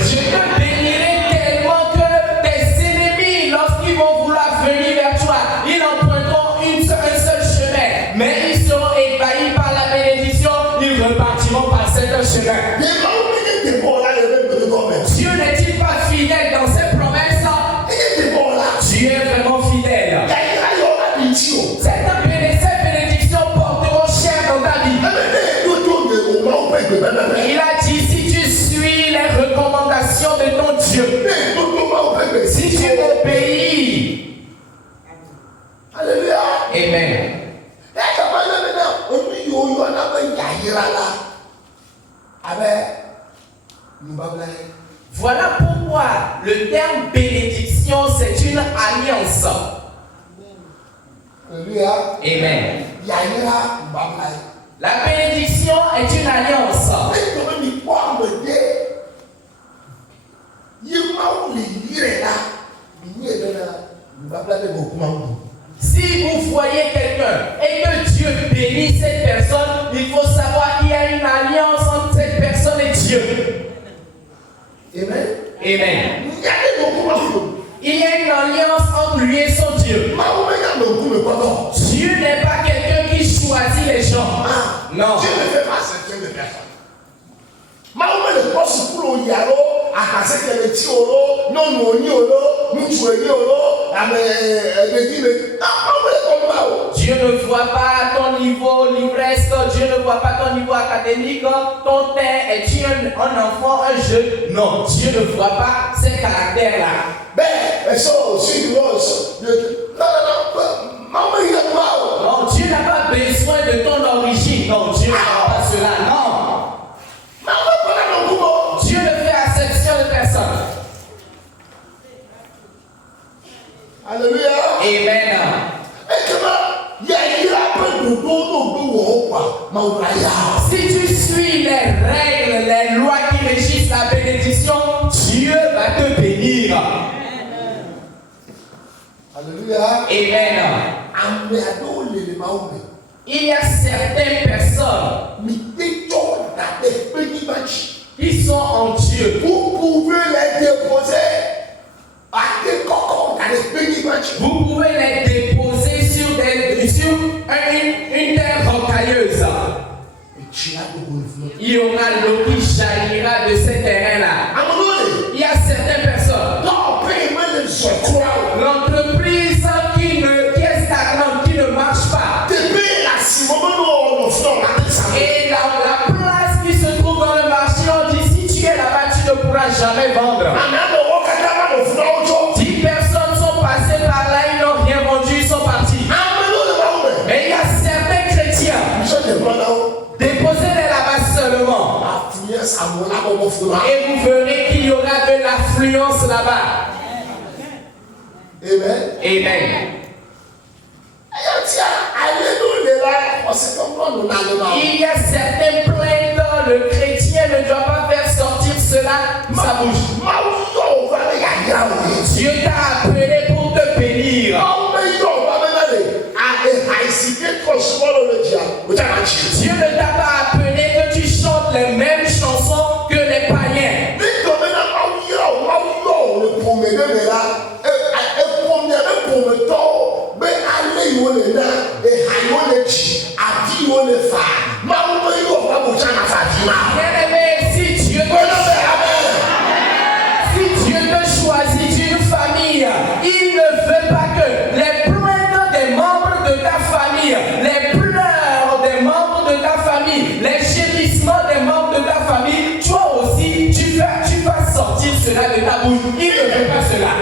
Je te bénirai tellement que tes ennemis, lorsqu'ils vont vouloir venir vers toi, ils emprunteront un seul chemin, mais ils seront ébahis par la bénédiction, ils repartiront par cet chemin. Dieu n'est-il pas fidèle dans ses promesses? Dieu est vraiment fidèle. Cette bénédiction porteront cher dans ta vie. Il a dit, si tu suis les recommandations de ton Dieu, si tu obéis. Alléluia. Amen. Voilà pourquoi le terme bénédiction, c'est une alliance. Alléluia. Amen. La bénédiction est une alliance. Si vous voyez quelqu'un et que Dieu bénit cette personne, il faut savoir qu'il y a une alliance entre cette personne et Dieu. Amen. Amen. Il y a une alliance entre lui et son Dieu. Dieu n'est pas quelqu'un qui choisit les gens. Non. Dieu ne fait pas exception de personne. le poste pour le yalo, à casser les petits oro, non, non, olo, nous jouons olo, Dieu ne voit pas ton niveau l'ivresse, Dieu ne voit pas ton niveau académique, ton père est-tu un enfant, un jeune? Non, Dieu ne voit pas ces caractères-là. Ben, ça aussi, non, Dieu n'a pas besoin de ton origine. Non, Dieu ne voit pas cela. Non. Dieu ne fait acception de personne. Alléluia. Amen. Si tu suis les règles, les lois qui régissent la bénédiction, Dieu va te bénir. Alléluia. Amen. Il y a certaines personnes qui sont en Dieu. Vous pouvez les déposer à des cocons, à des bénis. Vous pouvez les déposer sur une terre rocailleuse. Il y aura l'eau qui jaillira de ces terrains-là. Il y a certaines personnes. L'entreprise qui est stagnante, qui ne marche pas. Et la place qui se trouve dans le marché, on dit si tu es là-bas, tu ne pourras jamais vendre. 10 personnes sont passées par là, ils n'ont rien vendu, ils sont partis. Mais il y a certains chrétiens. Déposez-les là-bas seulement. Et vous verrez qu'il y aura de l'affluence là-bas. Amen. Il y a certaines plaintes, le chrétien ne doit pas faire sortir cela de sa bouche. Dieu t'a appelé pour te bénir. Dieu ne t'a pas appelé que tu chantes les mêmes chansons que les païens. Bien-aimé, si Dieu te choisit d'une famille, il ne veut pas que les plaintes des membres de ta famille, les pleurs des membres de ta famille, les gémissements des membres de ta famille, toi aussi, tu vas sortir cela de ta bouche. Il ne veut pas cela.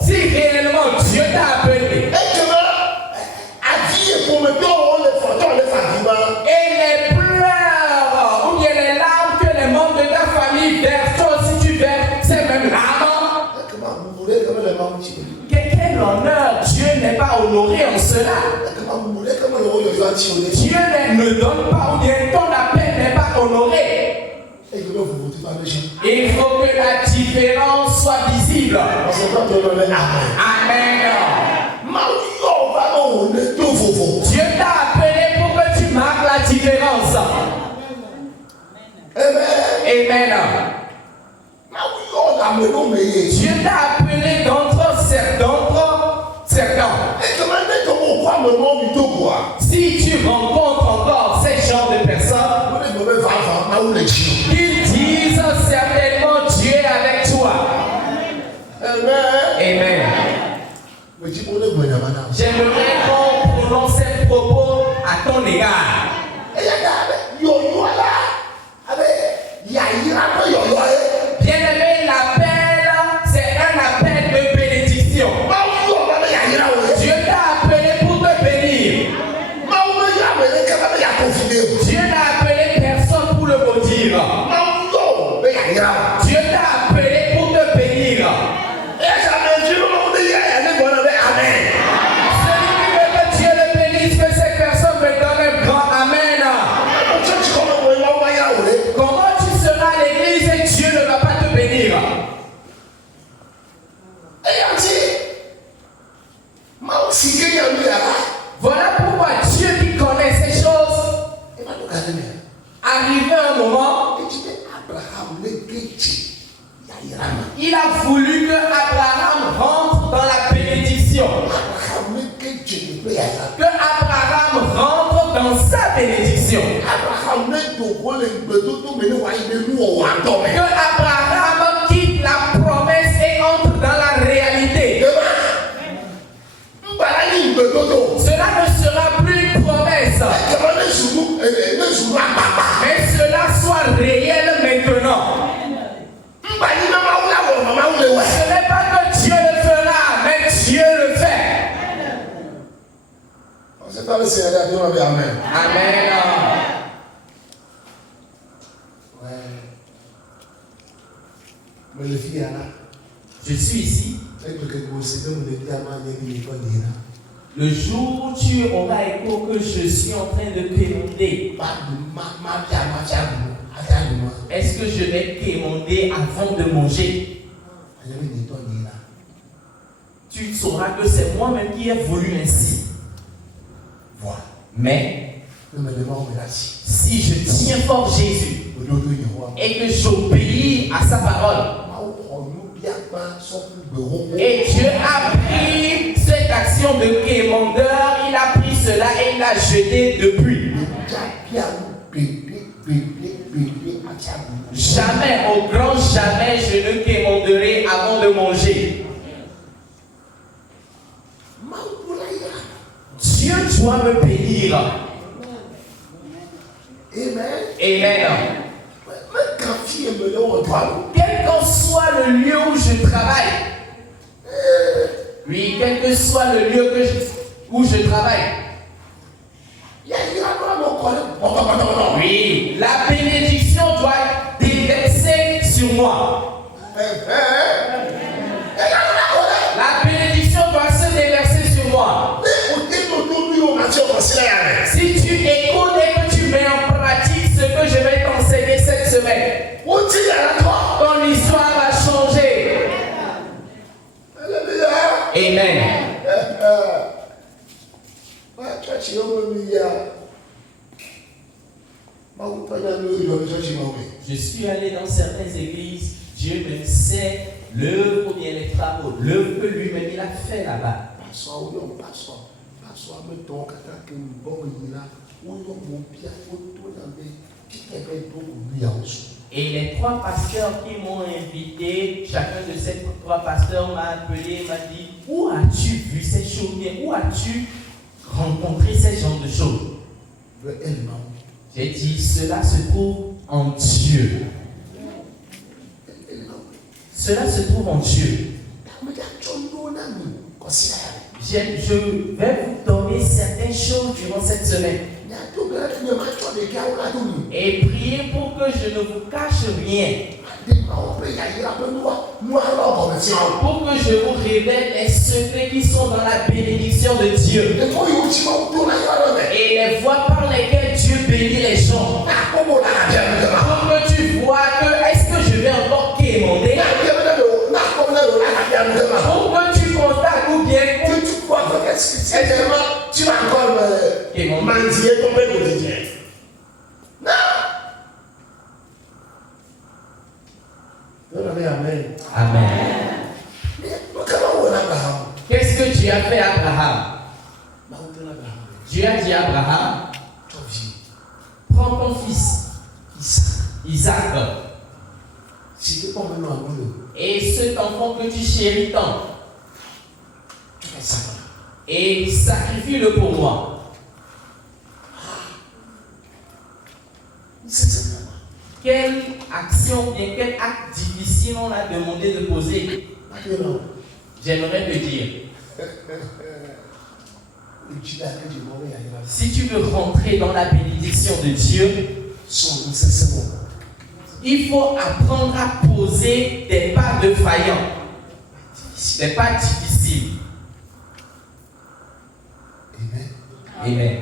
Si réellement Dieu t'a appelé, et les pleurs ou bien les larmes que les membres de ta famille versent, toi aussi tu verses ces mêmes larmes. Quel honneur! Dieu n'est pas honoré en cela. Dieu ne donne pas ou bien ton appel n'est pas honoré. Il faut que la différence soit visible. Amen. Dieu t'a appelé pour que tu marques la différence. Amen. Dieu t'a appelé d'entre certains. Si tu rencontres encore ces genres de personnes, ils disent certainement Dieu est avec toi. Amen. J'aimerais qu'on prononce ces propos à ton égard. Bien-aimé, l'appel, c'est un appel de bénédiction. Dieu t'a appelé pour te bénir. Dieu n'a appelé personne pour le maudire. Dieu t'a appelé pour te bénir. Celui qui veut que Dieu le bénisse, que cette personne me donne un grand amen. Comment tu seras à l'église et Dieu ne va pas te bénir? Voilà pourquoi Dieu qui connaît ces choses, arrivé un moment, il a voulu que Abraham rentre dans la bénédiction. Que Abraham rentre dans sa bénédiction. Abraham quitte la promesse et entre dans la réalité. Cela ne sera plus une promesse, mais cela soit réel maintenant. Ce n'est pas que Dieu le fera, mais Dieu le fait. Amen. Amen. Je suis ici. Le jour où tu auras écho que je suis en train de quémander, est-ce que je vais quémander avant de manger? Tu sauras que c'est moi-même qui ai voulu ainsi. Voilà. Mais si je tiens fort Jésus et que j'obéis à sa parole, et Dieu a pris cette action de quémandeur, il a pris cela et il l'a jeté depuis. Jamais, au grand jamais, je ne quémanderai avant de manger. Dieu doit me bénir. Amen. Quel qu'en soit le lieu où je travaille, oui, quel que soit le lieu où je travaille, oui, la bénédiction doit déverser sur moi. La bénédiction doit se déverser sur moi. Si tu écoutes et que tu mets en pratique ce que je vais t'enseigner cette semaine, ton histoire va changer. Amen. Je suis allé dans certaines églises, Dieu même sait l'œuvre ou bien les travaux, l'œuvre que lui-même il a fait là-bas. Et les trois pasteurs qui m'ont invité, chacun de ces trois pasteurs m'a appelé, m'a dit: où as-tu vu ces choses? Où as-tu rencontré ce genre de choses? J'ai dit: cela se trouve en Dieu. Cela se trouve en Dieu. Je vais vous donner certaines choses durant cette semaine. Et priez pour que je ne vous cache rien. Pour que je vous révèle les secrets qui sont dans la bénédiction de Dieu. Et les voies par lesquelles Dieu bénit les gens. Pour que tu vois que est-ce que je vais encore quémander? Pour que tu constates ou bien que tu crois que tu vas encore mendier ton père quotidien. Non. Amen. Amen. Qu'est-ce que Dieu a fait à Abraham? Dieu a dit à Abraham: prends ton fils Isaac et cet enfant que tu chéris tant, et sacrifie-le pour moi. Quelle action, bien quel acte difficile on a demandé de poser? J'aimerais te dire, si tu veux rentrer dans la bénédiction de Dieu, il faut apprendre à poser des pas de faillants, des pas difficiles. Amen.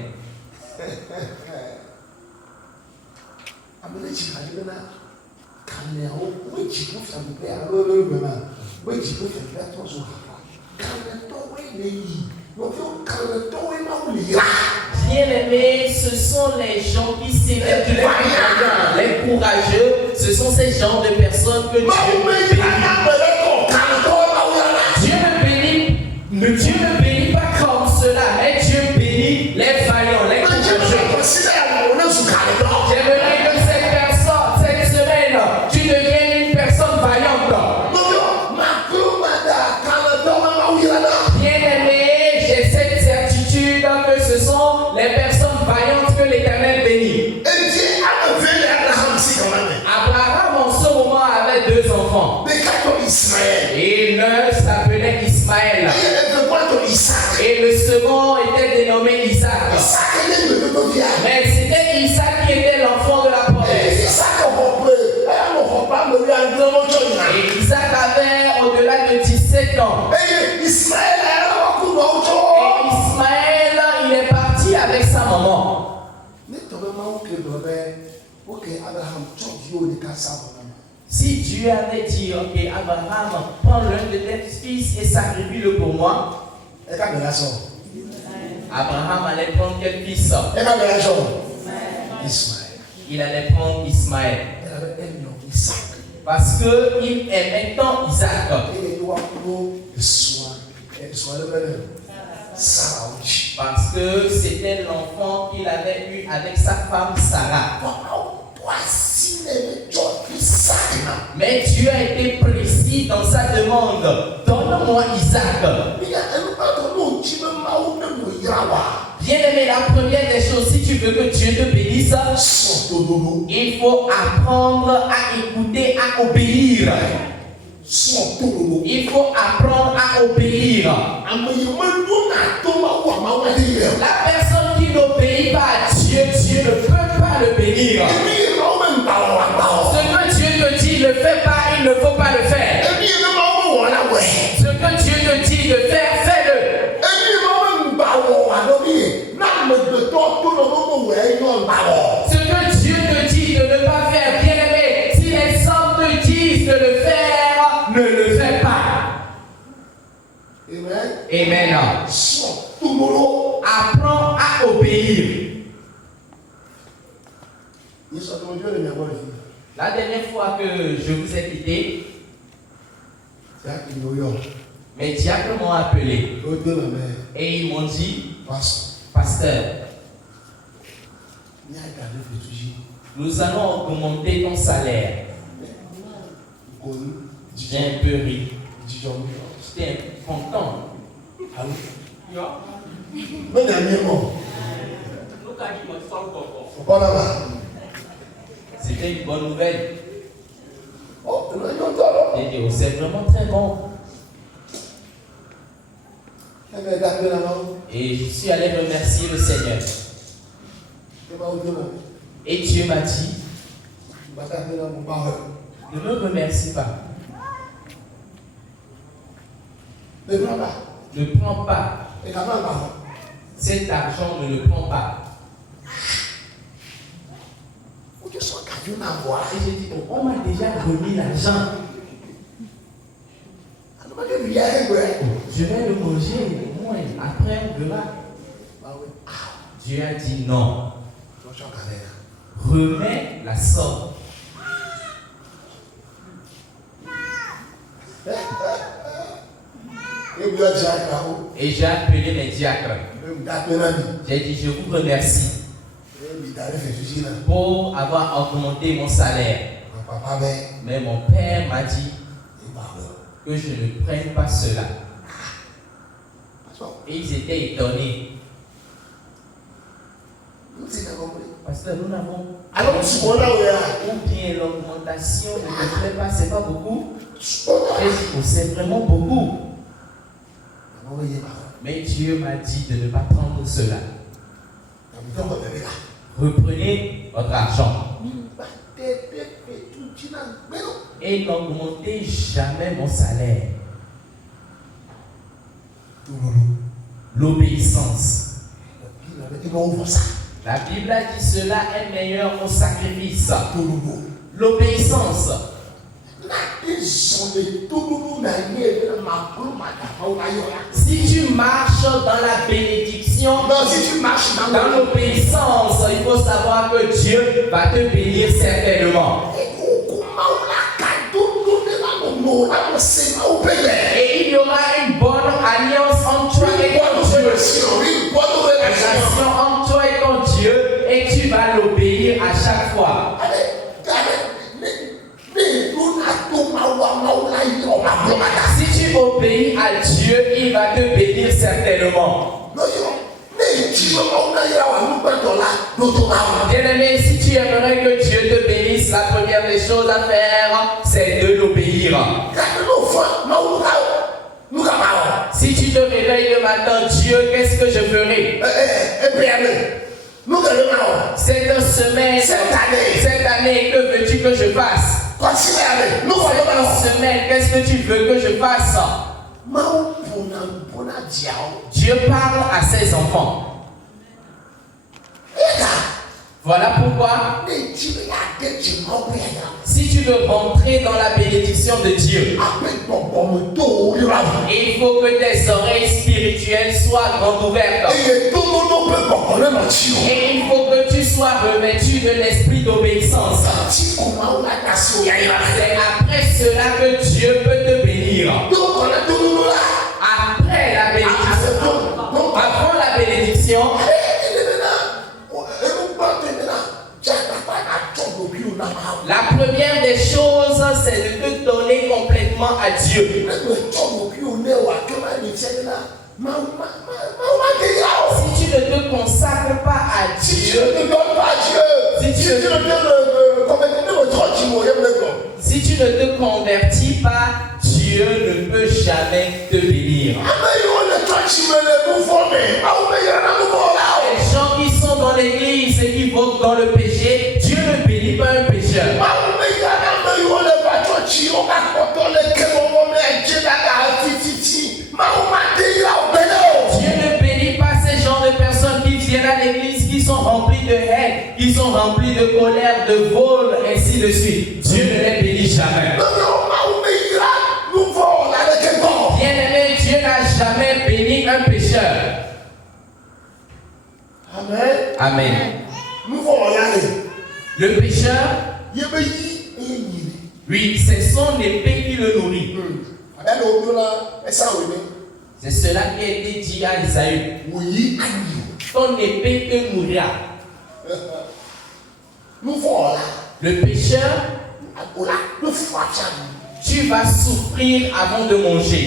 Bien-aimés, ce sont les gens qui s'élèvent du vaillant, les courageux. Ce sont ces genres de personnes que Dieu bénit. Dieu ne bénit pas comme cela, mais Dieu bénit les vaillants, les courageux. J'aimerais que cette Abraham chop yo de cassave. Si Dieu avait dit, ok, Abraham, prends l'un de tes fils et sacrifie-le pour moi, Et quand il a son, Abraham allait prendre quel fils? et quand il a son, Ismaël. Il allait prendre Ismaël. Il avait un nom, Isaac. Parce qu'il aimait tant Isaac. Et il doit le soin. Et soin le bonheur. Sarah. Parce que c'était l'enfant qu'il avait eu avec sa femme Sarah. Mais Dieu a été précis dans sa demande. Donne-moi Isaac. Bien-aimé, la première des choses, si tu veux que Dieu te bénisse, il faut apprendre à écouter, à obéir. Il faut apprendre à obéir. La personne qui n'obéit pas à Dieu, Dieu ne peut pas le bénir. Ce que Dieu te dit, ne fais pas, il ne faut pas le faire. Ce que Dieu te dit de faire, fais-le. Ce que Dieu te dit de ne pas faire, bien aimé, si les hommes te disent de le faire, ne le fais pas. Amen. Apprends à obéir. La dernière fois que je vous ai quitté, mes diacres m'ont appelé et ils m'ont dit, pasteur, nous allons augmenter ton salaire. J'ai un peu ri. J'étais content. C'était une bonne nouvelle. J'ai dit, c'est vraiment très bon. Et je suis allé remercier le Seigneur. Et Dieu m'a dit, ne me remercie pas. Ne prends pas. Cet argent, ne le prends pas. Et j'ai dit, oh, on m'a déjà remis l'argent. Je vais le manger, au moins. Après, on verra. Dieu a dit non. Remets la somme. Et j'ai appelé mes diacres. J'ai dit, je vous remercie pour avoir augmenté mon salaire. Mais mon père m'a dit que je ne prenne pas cela. Et ils étaient étonnés. Parce que nous n'avons ou bien l'augmentation ne me plaît pas, c'est pas beaucoup. Et c'est vraiment beaucoup. Mais Dieu m'a dit de ne pas prendre cela. Reprenez votre argent. Et n'augmentez jamais mon salaire. L'obéissance. La Bible a dit cela est meilleur au sacrifice. L'obéissance. Si tu marches dans la bénédiction, si tu marches dans l'obéissance, il faut savoir que Dieu va te bénir certainement. Et il y aura une bonne alliance entre toi et ton Dieu. Une relation entre toi et ton Dieu, et tu vas l'obéir à chaque fois. Si tu obéis à Dieu, il va te bénir certainement. Bien-aimé, si tu aimerais que Dieu te bénisse, la première des choses à faire, c'est de l'obéir. Si tu te réveilles le matin, Dieu, qu'est-ce que je ferai? Cette semaine, cette année, que veux-tu que je fasse? Cette semaine, qu'est-ce que tu veux que je fasse? Dieu parle à ses enfants. Voilà pourquoi, si tu veux rentrer dans la bénédiction de Dieu, il faut que tes oreilles spirituelles soient grandes ouvertes. Et il faut que tu sois revêtu de l'esprit d'obéissance. C'est après cela que Dieu peut te bénir. Après la bénédiction. Avant la bénédiction. La première des choses, c'est de te donner complètement à Dieu. Si tu ne te consacres pas à Dieu, si tu ne te convertis pas, Dieu ne peut jamais te bénir. Les gens qui sont dans l'église et qui vont dans le péché, Dieu ne bénit pas un pécheur. Dieu ne bénit pas ces genres de personnes qui viennent à l'église, qui sont remplies de haine, qui sont remplies de colère, de vol, ainsi de suite. Dieu ne les bénit jamais. Bien-aimé, Dieu n'a jamais béni un pécheur. Amen. Amen. Le pécheur, oui, c'est son épée qui le nourrit. C'est cela qui a été dit à Isaïe. Ton épée te nourrira. Le pécheur, tu vas souffrir avant de manger.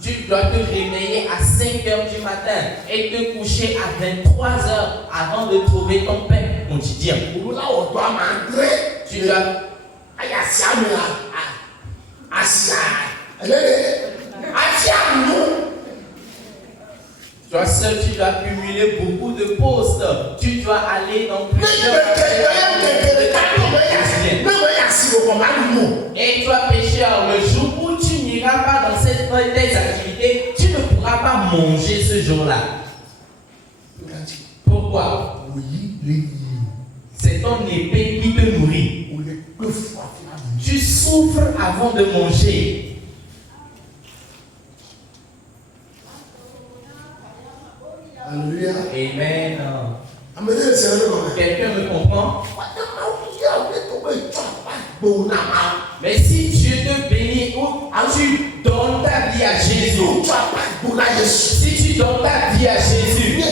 Tu dois te réveiller à 5h du matin et te coucher à 23h avant de trouver ton pain quotidien. Tu dois seul, tu dois cumuler beaucoup de postes. Tu dois aller dans plusieurs et toi, pécheur, le jour où tu n'iras pas dans tes activités, tu ne pourras pas manger ce jour-là. Pourquoi? C'est ton épée qui te nourrit. Tu souffres avant de manger. Alléluia. Amen. Amen. Quelqu'un me comprend? Mais si Dieu te bénit ou tu donnes ta vie à Jésus, si tu donnes ta vie à Jésus, il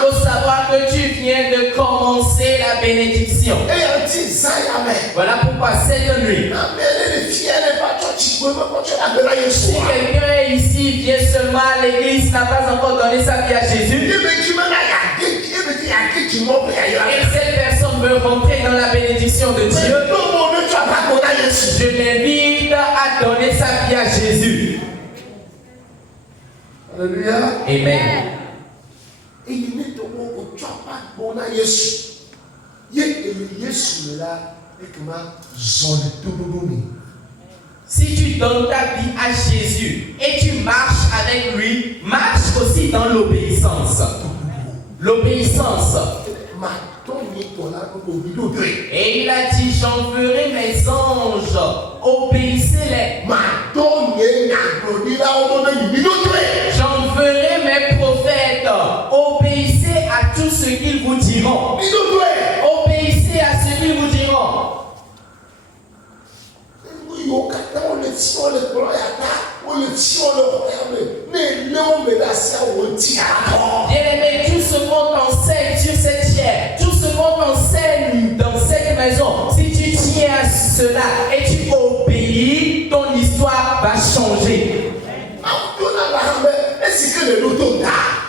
faut savoir que tu viens de commencer la bénédiction. Voilà pourquoi cette nuit, si quelqu'un est ici, vient seulement à l'église, n'a pas encore donné sa vie à Jésus, et cette personne veut rentrer dans la bénédiction de Dieu, je l'invite à donner sa vie à Jésus. Alléluia. Amen. Si tu donnes ta vie à Jésus et tu marches avec lui, marche aussi dans l'obéissance. L'obéissance. Et il a dit, j'enverrai mes anges, obéissez-les. J'enverrai mes prophètes, obéissez à tout ce qu'ils vous diront. Obéissez à ce qu'ils vous diront. Bien-aimé, tout ce qu'on t'enseigne sur cette chair, tout ce qu'on t'enseigne dans cette maison, si tu tiens à cela et tu obéis, ton histoire va changer.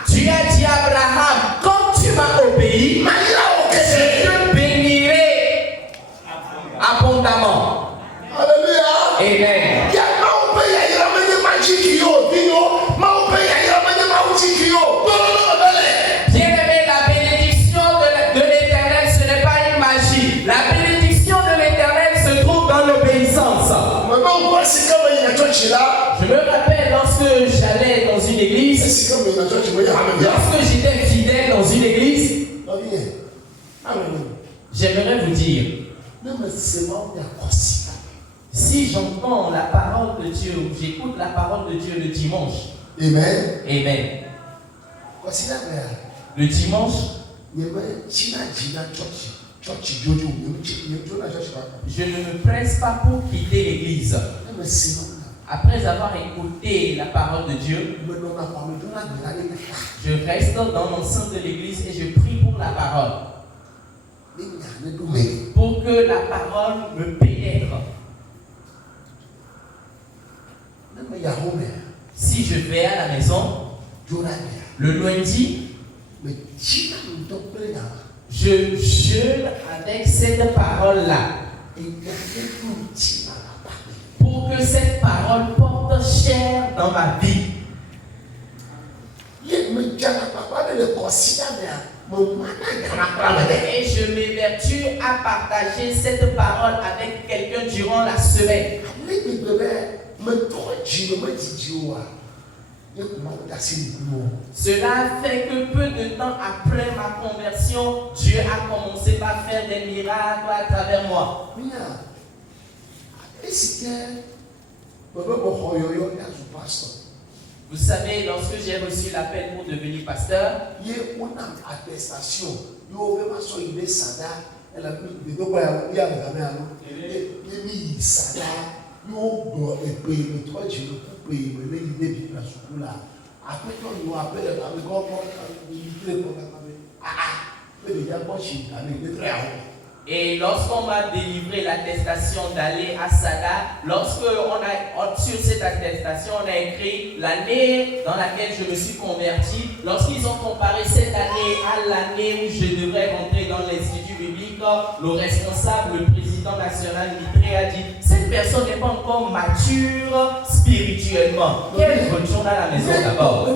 Tu as dit à Abraham, quand tu m'as obéi, je te bénirai abondamment. Amen. Lorsque j'étais fidèle dans une église, j'aimerais vous dire, si j'entends la parole de Dieu, ou j'écoute la parole de Dieu le dimanche, Amen. Amen. Le dimanche, je ne me presse pas pour quitter l'église. Après avoir écouté la parole de Dieu, je reste dans l'enceinte de l'église et je prie pour la parole. Pour que la parole me pénètre. Si je vais à la maison, le lundi, je jeûne avec cette parole-là. Pour que cette parole porte chair dans ma vie. Et je m'évertue à partager cette parole avec quelqu'un durant la semaine. Cela fait que peu de temps après ma conversion, Dieu a commencé par faire des miracles à travers moi. Vous savez, lorsque j'ai reçu l'appel pour devenir pasteur, et lorsqu'on m'a délivré l'attestation d'aller à Sada, sur cette attestation, on a écrit l'année dans laquelle je me suis converti. Lorsqu'ils ont comparé cette année à l'année où je devrais rentrer dans l'institut biblique, le responsable, le président national Mitré a dit, cette personne n'est pas encore mature spirituellement. Qu'elle retourne à la maison d'abord.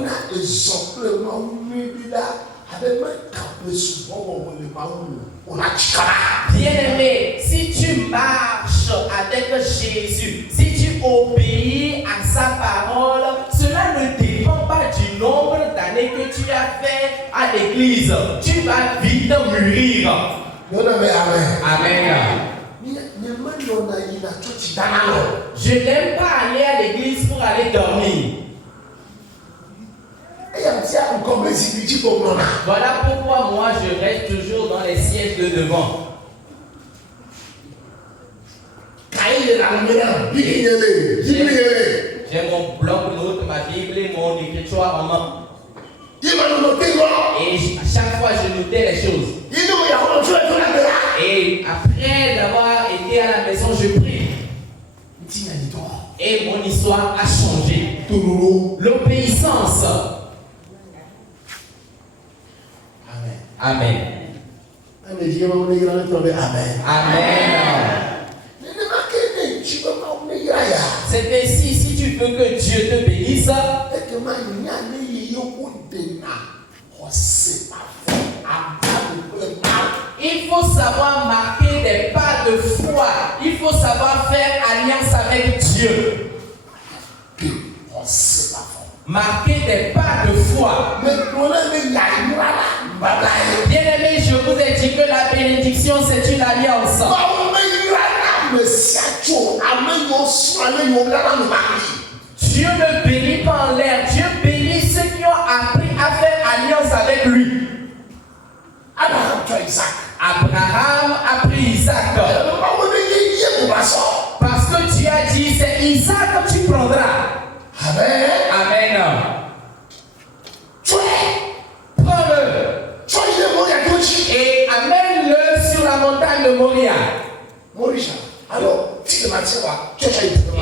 Bien-aimé, si tu marches avec Jésus, si tu obéis à sa parole, cela ne dépend pas du nombre d'années que tu as fait à l'église. Tu vas vite mûrir. Amen. Je n'aime pas aller à l'église pour aller dormir. Voilà pourquoi moi je reste toujours dans les sièges de devant. J'ai mon bloc-notes, ma Bible et mon écriture en main. Et à chaque fois je notais les choses. Et après d'avoir été à la maison, je prie. Et mon histoire a changé. L'obéissance. Amen. Amen. C'est ainsi, si tu veux que Dieu te bénisse, il faut savoir marquer des pas de foi. Il faut savoir faire alliance avec Dieu. Marquer des pas de foi. Bien-aimé, je vous ai dit que la bénédiction c'est une alliance. Dieu ne bénit pas en l'air. Dieu bénit ceux qui ont appris à faire alliance avec lui. Abraham a pris Isaac. Parce que tu as dit, c'est Isaac que tu prendras. Amen. Prends-le. Et amène-le sur la montagne de Moria.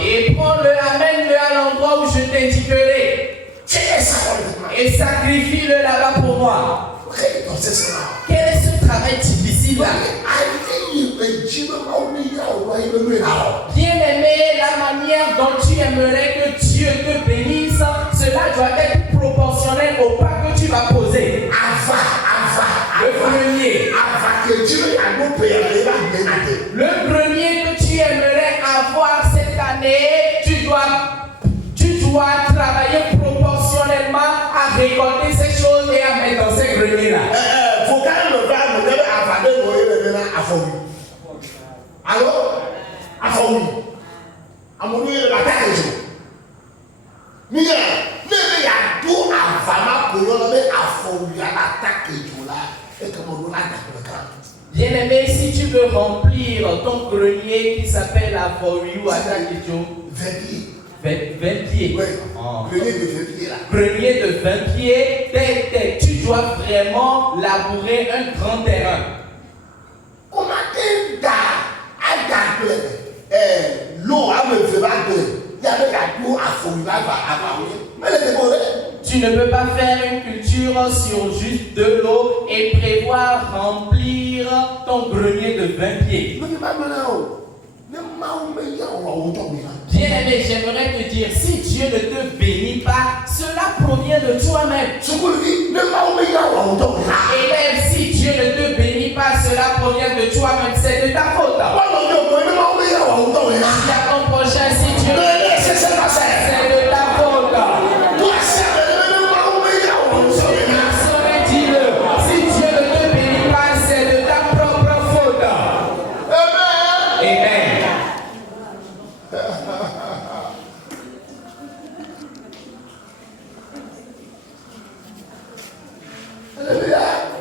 Et prends-le, amène-le à l'endroit où je t'indiquerai. Et sacrifie-le là-bas pour moi. Quel est ce travail difficile là? Bien-aimé, la manière dont tu aimerais que Dieu te bénisse, cela doit être proportionnel au pas que tu vas poser. Le premier que tu aimerais avoir cette année, tu dois travailler proportionnellement à à récolter ces choses et à mettre dans ces greniers-là. Faut quand même le faire, vous devez avaler le maintenant à fond. Alors, à fond. À mon lieu, la terre est joue. Mais il y a tout à Fama pour y aller à fond, il y a l'attaque et tout là. Et comme on l'a dit, Bien-aimé, si tu veux remplir ton grenier qui s'appelle la forêt ou à ta question, 20 pieds. Oui, grenier de 20 pieds là. Grenier de 20 pieds, tu dois vraiment labourer un grand terrain. On a un gars plein. L'eau a me fait battre. Il y avait un tout à fond, mais les décorés. Tu ne peux pas faire une culture sur juste de l'eau et prévoir remplir ton grenier de 20 pieds. Bien-aimé, j'aimerais te dire, si Dieu ne te bénit pas, cela provient de toi-même. Et même si Dieu ne te bénit pas, cela provient de toi-même, c'est de ta faute. La ton prochain, si Dieu c'est de ta faute.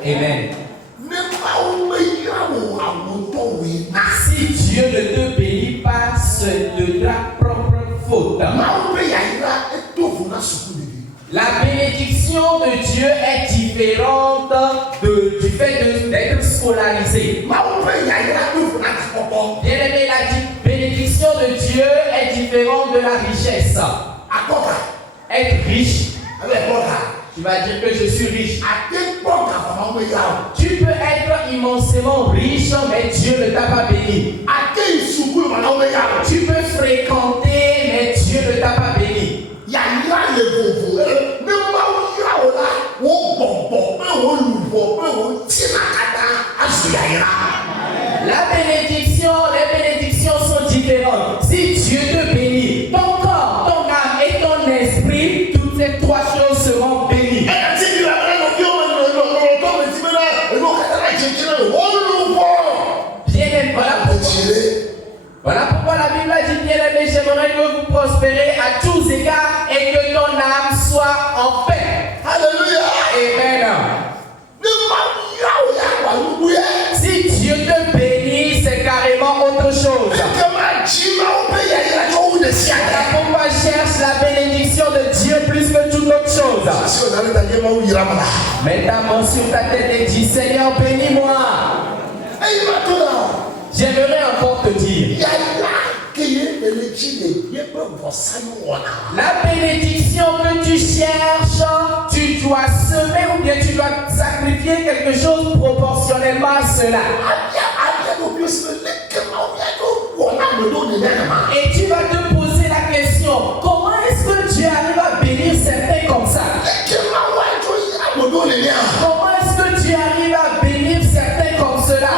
Amen. Si Dieu ne te bénit pas, c'est de ta propre faute. La bénédiction de Dieu est différente du fait d'être scolarisé. Bien-aimé, la bénédiction de Dieu est différente de la richesse. Être riche, tu vas dire que je suis riche. Tu peux être immensément riche, mais Dieu ne t'a pas béni. Tu peux fréquenter, mais Dieu ne t'a pas béni. Les bénédictions sont différentes. Si Dieu te bénit, ton corps, ton âme et ton esprit, toutes ces trois choses seront bénies. Bien-aimé, voilà pourquoi la Bible a dit, bien-aimé, j'aimerais que vous prospérez à tous égards et que ton âme soit en paix. Alléluia. Amen. Si Dieu te bénit, c'est carrément autre chose. Voilà pourquoi cherche la bénédiction de Dieu plus que toute autre chose. Mets ta main sur ta tête et dis, Seigneur, bénis-moi. J'aimerais encore te dire, la bénédiction que tu cherches, tu dois semer ou bien tu dois sacrifier quelque chose proportionnellement à cela. Et tu vas te poser la question, comment est-ce que Dieu arrive à bénir certains comme ça? Comment est-ce que Dieu arrive à bénir certains comme cela?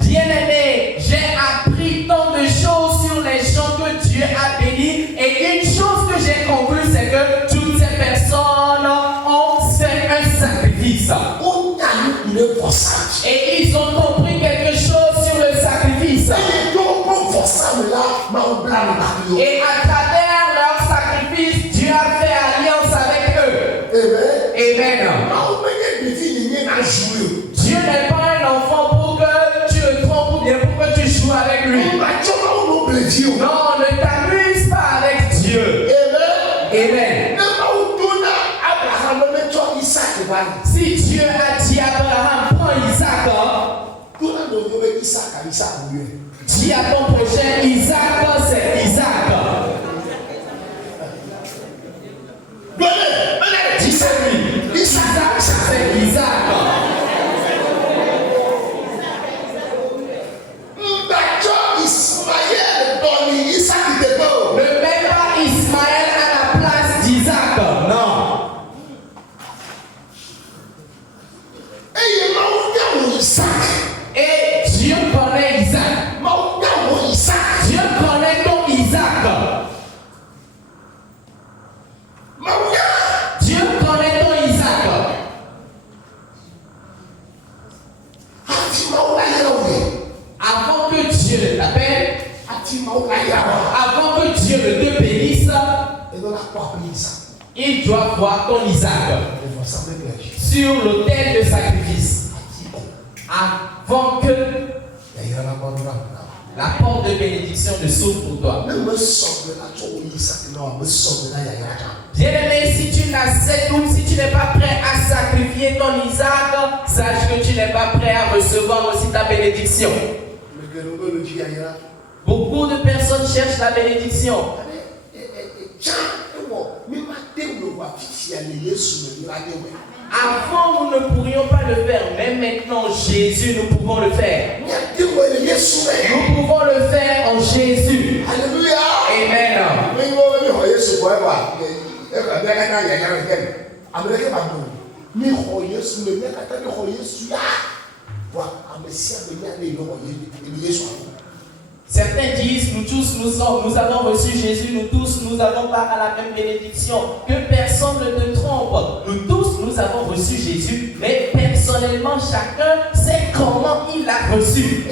Bien-aimé, j'ai appris tant de choses sur les gens que Dieu a bénis et une chose que j'ai conclue, c'est que toutes ces personnes ont fait un sacrifice. Et ils ont compris quelque chose sur le sacrifice. Et à travers leur sacrifice, Dieu a fait alliance avec eux. Amen. Dieu n'est pas un enfant pour que tu le trompes ou bien pour que tu joues avec lui. Non, ne t'amuse pas avec Dieu. Amen. Si Dieu a dit à Abraham, prends Isaac, dis à ton prochain, Isaac, c'est Isaac. Dis c'est lui. Isaac, c'est Isaac. Ne mets pas Ismaël à la place d'Isaac. Non. Et Dieu, pendant ne t'appelle, Atima Okayara. avant que Dieu ne te bénisse, Et dans la quoi ça. il doit voir ton Isaac On va s'en mettre sur l'autel de sacrifice. Avant que la porte de bénédiction ne s'ouvre pour toi. Bien-aimé, si tu n'acceptes ou si tu n'es pas prêt à sacrifier ton Isaac, sache que tu n'es pas prêt à recevoir aussi ta bénédiction. Beaucoup de personnes cherchent la bénédiction. Avant, nous ne pourrions pas le faire, mais maintenant, Jésus, nous pouvons le faire. Nous pouvons le faire en Jésus. Alléluia. Amen. Certains disent, nous avons reçu Jésus, nous tous, nous avons part à la même bénédiction. Que personne ne te trompe. Nous tous, nous avons reçu Jésus, mais personnellement, chacun sait comment il l'a reçu.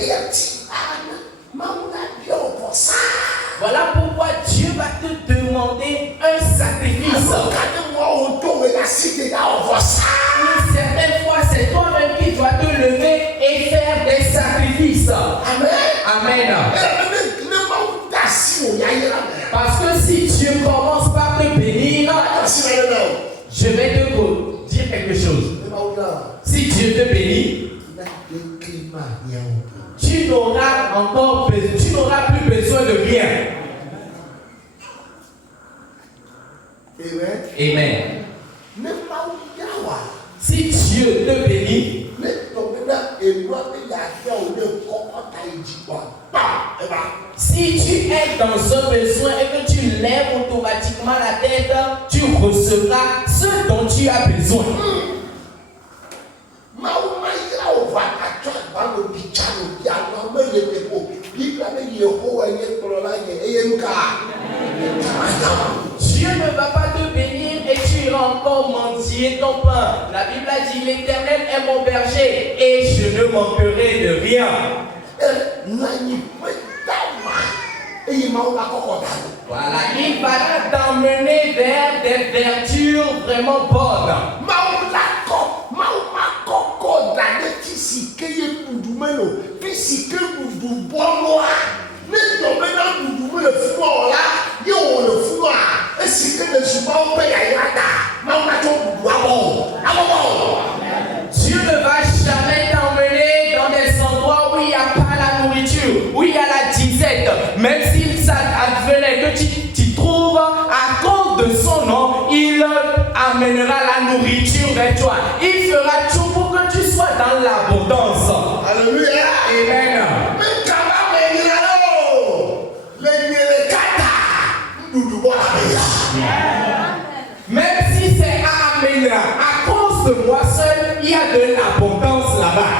Voilà pourquoi Dieu va te demander un sacrifice. Certaines fois, c'est toi-même qui dois te lever et faire des sacrifices. Amen. Parce que si Dieu commence par te bénir, je vais te dire quelque chose. Si Dieu te bénit, tu n'auras plus besoin de rien. Amen. Si Dieu te bénit, si tu es dans un besoin et que tu lèves automatiquement la tête, tu recevras ce dont tu as besoin. Dieu ne va pas te bénir et tu iras encore mendier ton pain. La Bible a dit, l'Éternel est mon berger et je ne manquerai de rien. Voilà, il va t'emmener vers des verdures vraiment bonnes. Dieu ne va jamais t'emmener dans des endroits où il n'y a pas la nourriture, où il y a la disette. Même s'il s'advenait que tu t'y trouves, à cause de son nom, il amènera la nourriture vers toi. Il fera tout pour que tu sois dans l'abondance. Alléluia. Amen. Même si c'est Amen, à cause de moi seul, il y a de l'abondance là-bas.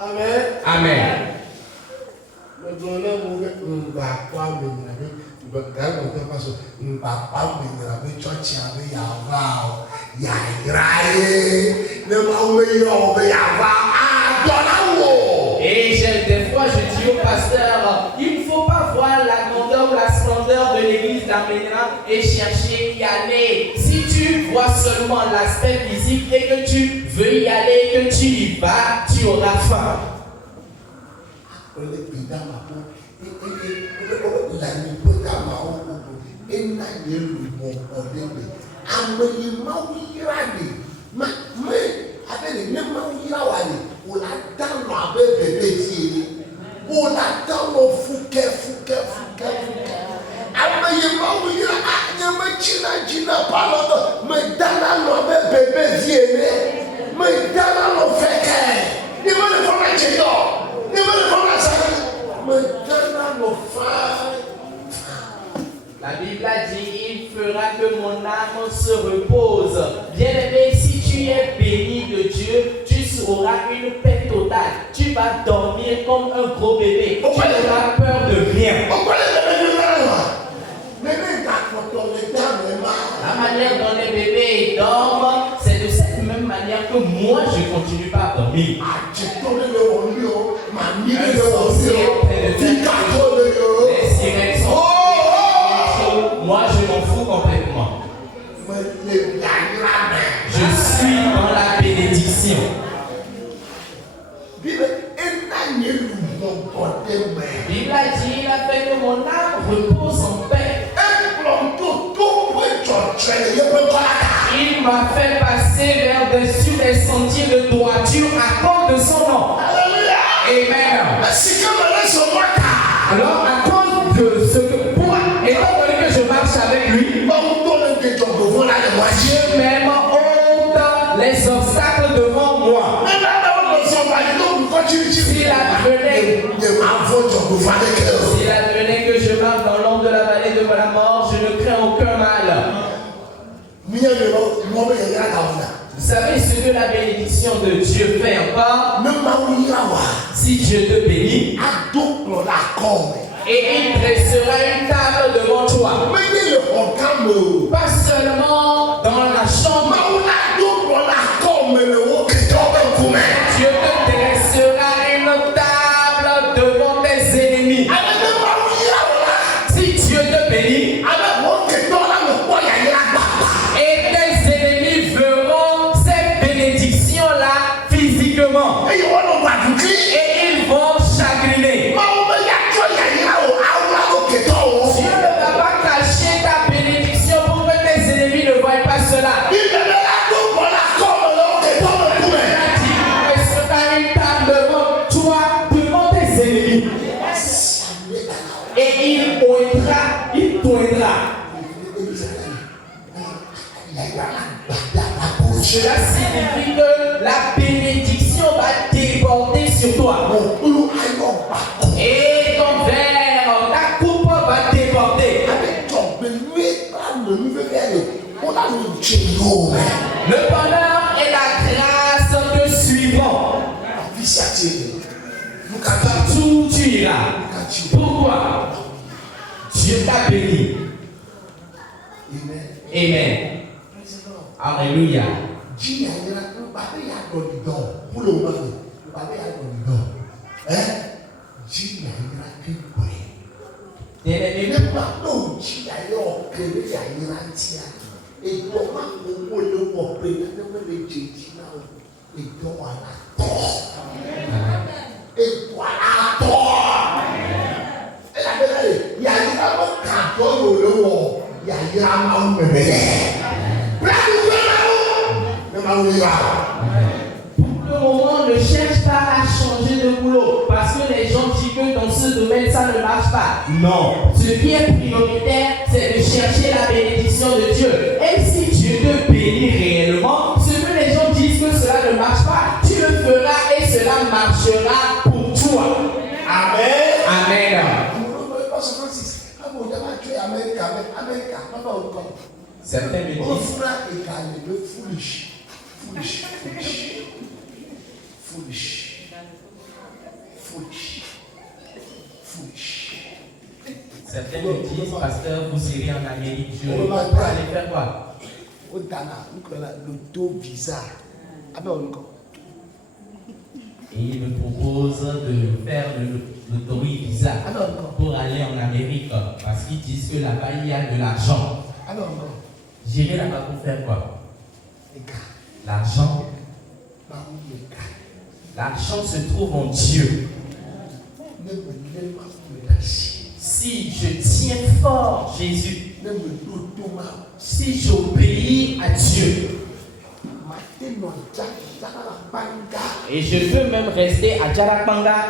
Amen. Amen. Et des fois, je dis au pasteur, il ne faut pas voir la grandeur ou la splendeur de l'église d'Aména et chercher y aller. Si tu vois seulement l'aspect physique et que tu veux y aller, que tu y vas, tu auras faim. La Bible a dit, il fera que mon âme se repose. Bien-aimé, si tu es béni de Dieu, tu auras une paix totale. Tu vas dormir comme un gros bébé. Tu n'auras peur de rien. La manière dont les bébés dorment, c'est de cette même manière que moi je continue pas à dormir. Un sorcier est en train de Bible a dit, il a fait que mon âme repose en paix. Il m'a fait passer vers-dessus les sentiers de droiture à cause de son nom. Amen. Alors, à cause de ce que, pour, étant donné que je marche avec lui, Dieu même ôte les obstacles devant moi. S'il advenait que je marche dans l'ombre de la vallée de la mort, je ne crains aucun mal. Vous savez ce que la bénédiction de Dieu fait encore? Si Dieu te bénit, et il dressera une table devant toi. Pas seulement dans la chambre. Dieu te dressera une table devant tes ennemis. Si Dieu te bénit, et tes ennemis verront cette bénédiction-là physiquement. Et ils vont chagriner. Dieu ne va pas cacher ta bénédiction pour que tes ennemis ne voient pas cela. Il a dit qu'il sera une table devant toi, devant tes ennemis. Et il t'oindra. Cela signifie que la bénédiction va déborder sur toi. Et ton verre, ta coupe va déborder. Le bonheur et la grâce te suivront. Partout où tu iras. Pourquoi? Dieu t'a béni. Amen. Alléluia. Pour le moment, ne cherche pas à changer de boulot parce que les gens disent que dans ce domaine ça ne marche pas. Non. Ce qui est prioritaire, c'est de chercher la bénédiction de Dieu. Et si Dieu te bénit réellement, ce que les gens disent que cela ne marche pas, tu le feras et cela marchera pour toi. Amen. Amen. Certains me disent certains me disent, pasteur, vous irez en Amérique, je vais aller faire quoi? Et il me propose de faire l'autorité visa pour aller en Amérique parce qu'ils disent que là-bas il y a de l'argent. J'irai là-bas pour faire quoi? L'argent. L'argent se trouve en Dieu. Si je tiens fort Jésus, si j'obéis à Dieu, et je peux même rester à Djarakpanga,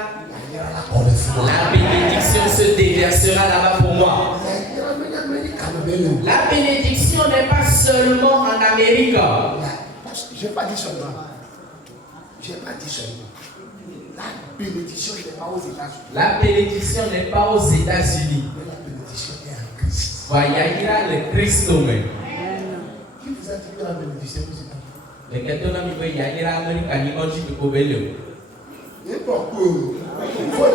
la bénédiction se déversera là-bas pour moi. La bénédiction n'est pas seulement en Amérique. Je n'ai pas dit seulement. La bénédiction n'est pas aux États-Unis. La bénédiction n'est pas aux États-Unis. La bénédiction est en Christ. Voyez le Christ même. Qui vous a dit que la bénédiction est aux États-Unis? Les Catholiques me disent qu'il y a l'Amérique à l'image de Kobelio. Et pourquoi? Il faut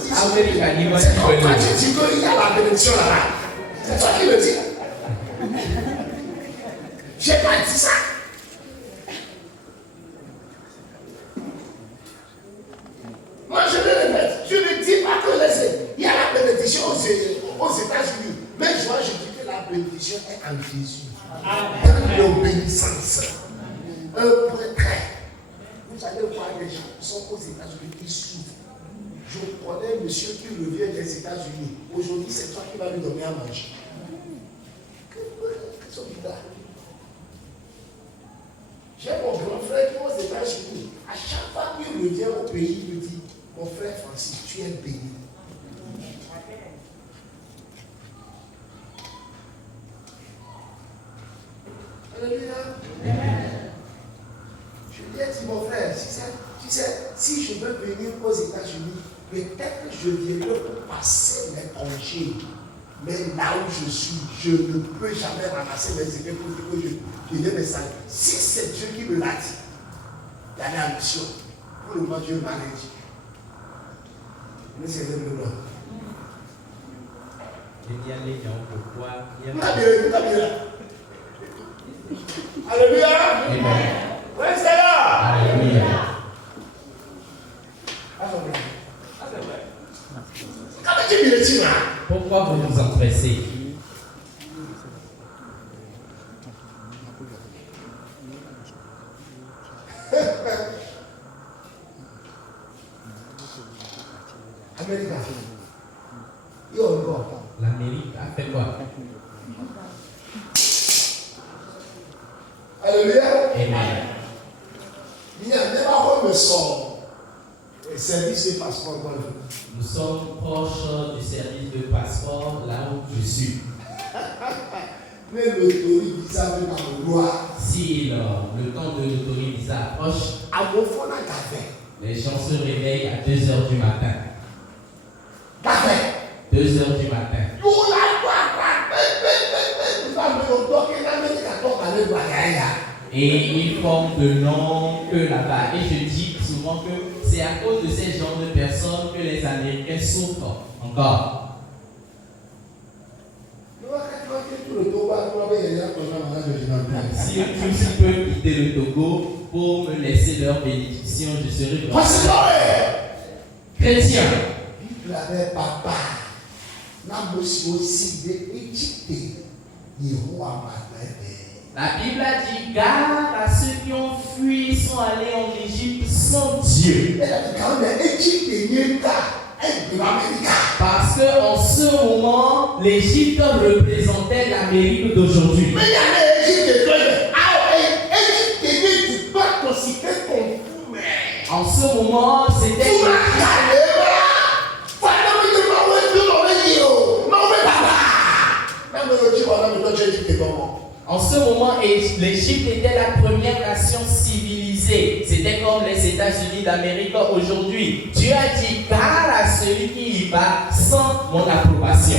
dire ça. Amérique à l'image C'est de quand Kobelio. tu dis qu'il y a la bénédiction là-bas. C'est toi qui le dis. Je n'ai pas dit ça. Moi, je le répète, je ne dis pas que il y a la bénédiction aux États-Unis. Mais moi, je dis que la bénédiction est en Jésus. Dans l'obéissance. Un prêtre, vous allez voir des gens qui sont aux États-Unis qui souffrent. Je connais un monsieur qui revient des États-Unis. Aujourd'hui, c'est toi qui vas lui donner à manger. Qu'est-ce que c'est? J'ai mon grand frère qui est aux États-Unis. À chaque fois qu'il revient au pays, il me dit, mon frère Francis, tu es béni. Alléluia. Je lui ai dit, mon frère, tu sais, si je veux venir aux États-Unis, peut-être que je viendrai pour passer mes congés. Mais là où je suis, je ne peux jamais ramasser mes effets pour dire que je viens me saluer. Si c'est Dieu qui me l'a dit, d'aller en mission, pour le moment, Dieu m'a dit. Mais c'est le blanc. Alléluia. Amen. Oui, c'est là. Alléluia. Pourquoi vous vous empressez? L'Amérique a fait quoi? Alléluia. Amen. Il n'y a même pas de sort. Le service de passeport. Nous sommes proches du service de passeport, là où je suis. Mais l'autorité visa veut dans le droit. Si le temps de l'autorité visa approche, les gens se réveillent à 2h du matin. 2h du matin. Et ils font de noms que là-bas. Et je dis souvent que c'est à cause de ces genres de personnes que les Américains souffrent encore. Si tu peux quitter le Togo pour me laisser leur bénédiction, je serai vraiment chrétien. La Bible a dit, garde à ceux qui ont fui, sont allés en Égypte sans Dieu. Parce qu'en ce moment, l'Égypte représentait l'Amérique d'aujourd'hui. En ce moment, c'était En ce moment, l'Égypte était la première nation civilisée. C'était comme les États-Unis d'Amérique aujourd'hui. Dieu a dit, garde à celui qui y va sans mon approbation.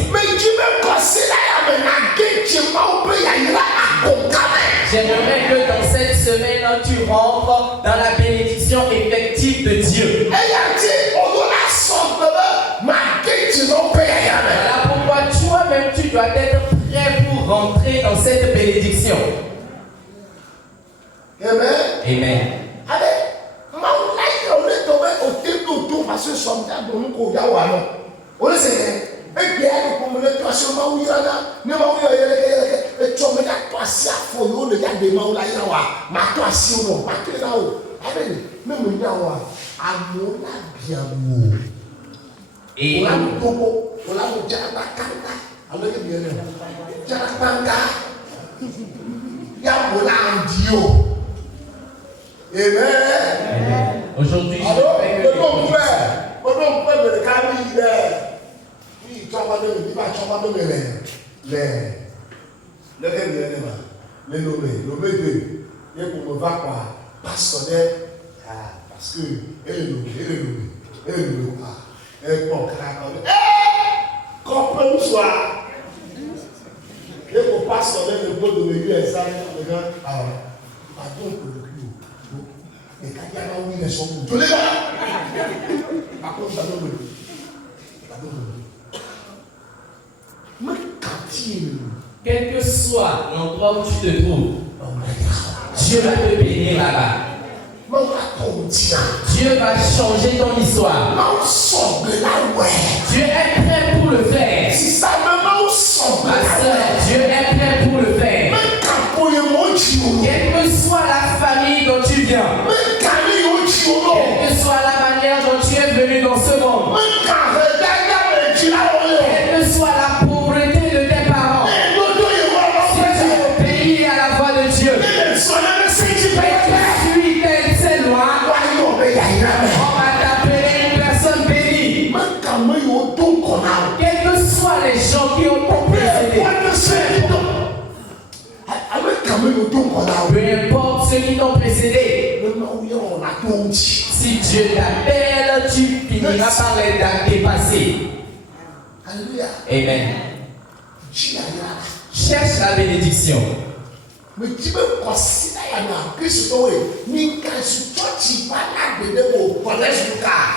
J'aimerais que dans cette semaine, tu rentres dans la bénédiction effective de Dieu. Voilà pourquoi toi-même, tu dois être prêt pour rentrer dans cette bénédiction. Amen. Amen. Et aujourd'hui, parce que elle est comprenez soit et qu'on passe sur le bout de milieu exact pardon pour le cul et quand il y a là où ils sont tous les gars par contre pardon mais quand quel que soit l'endroit où tu te trouves, Dieu va te bénir là-bas. Dieu va changer ton histoire. Dieu est prêt pour le faire. Ma soeur, Dieu est prêt pour le faire. Quelle que soit la famille dont tu viens, quelle que soit la manière dont tu es venu dans ce monde, Peu importe ceux qui t'ont précédé. Maintenant, on a tout dit. Si Dieu t'appelle, tu finiras par les dépasser. Alléluia. Amen. Cherche la bénédiction. Mais tu peux considérer que ce soit ni quand tu vas là dedans au collège du cas.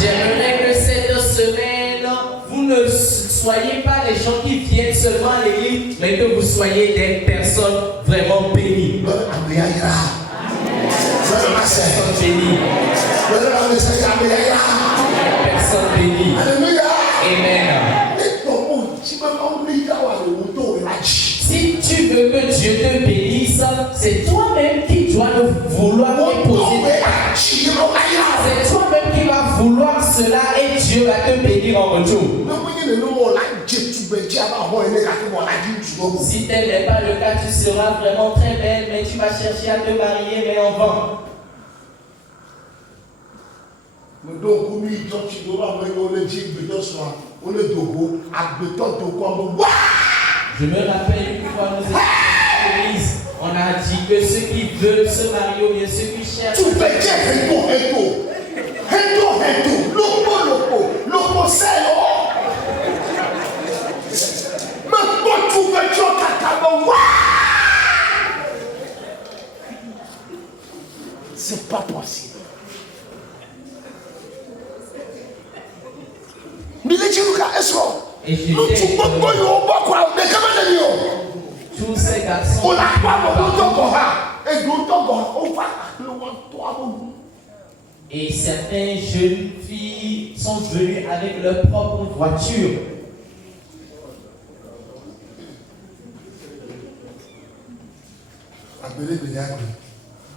J'aimerais que cette semaine, vous ne soyez pas les gens qui viennent seulement à l'église, mais que vous soyez des personnes vraiment bénies. Personnes bénies. Personnes bénies. Alléluia. Amen. Si tu veux que Dieu te bénisse, c'est toi-même qui dois vouloir poser. C'est toi-même qui vas vouloir cela et Dieu va te bénir en retour. Si tel n'est pas le cas, tu seras vraiment très belle, mais tu vas chercher à te marier, mais en vain. Je me rappelle une fois, nous étions à l'église, on a dit que ceux qui veulent se marier ou bien ceux qui cherchent. C'est pas possible. Et je disais tous ces garçons et certaines jeunes filles sont venues avec leur propre voiture.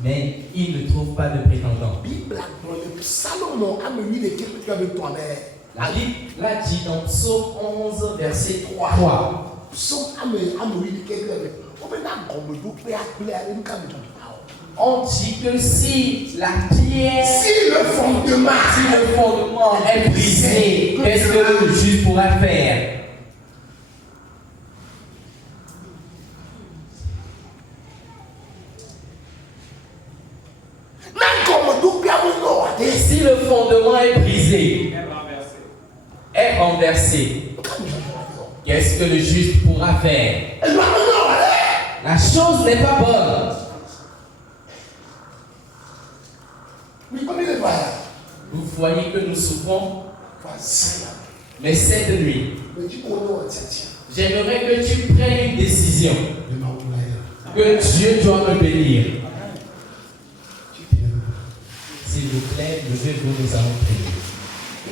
Mais ils ne trouvent pas de prétendant. La Bible l'a dit dans Psaume 11, verset 3. On dit que si la pierre, si le fondement est brisé, qu'est-ce que le juge pourra faire? Si le fondement est brisé, est renversé, qu'est-ce que le juge pourra faire? La chose n'est pas bonne. Vous voyez que nous souffrons, mais cette nuit, j'aimerais que tu prennes une décision, que Dieu doit me bénir. S'il vous plaît, levez-vous, nous allons prier.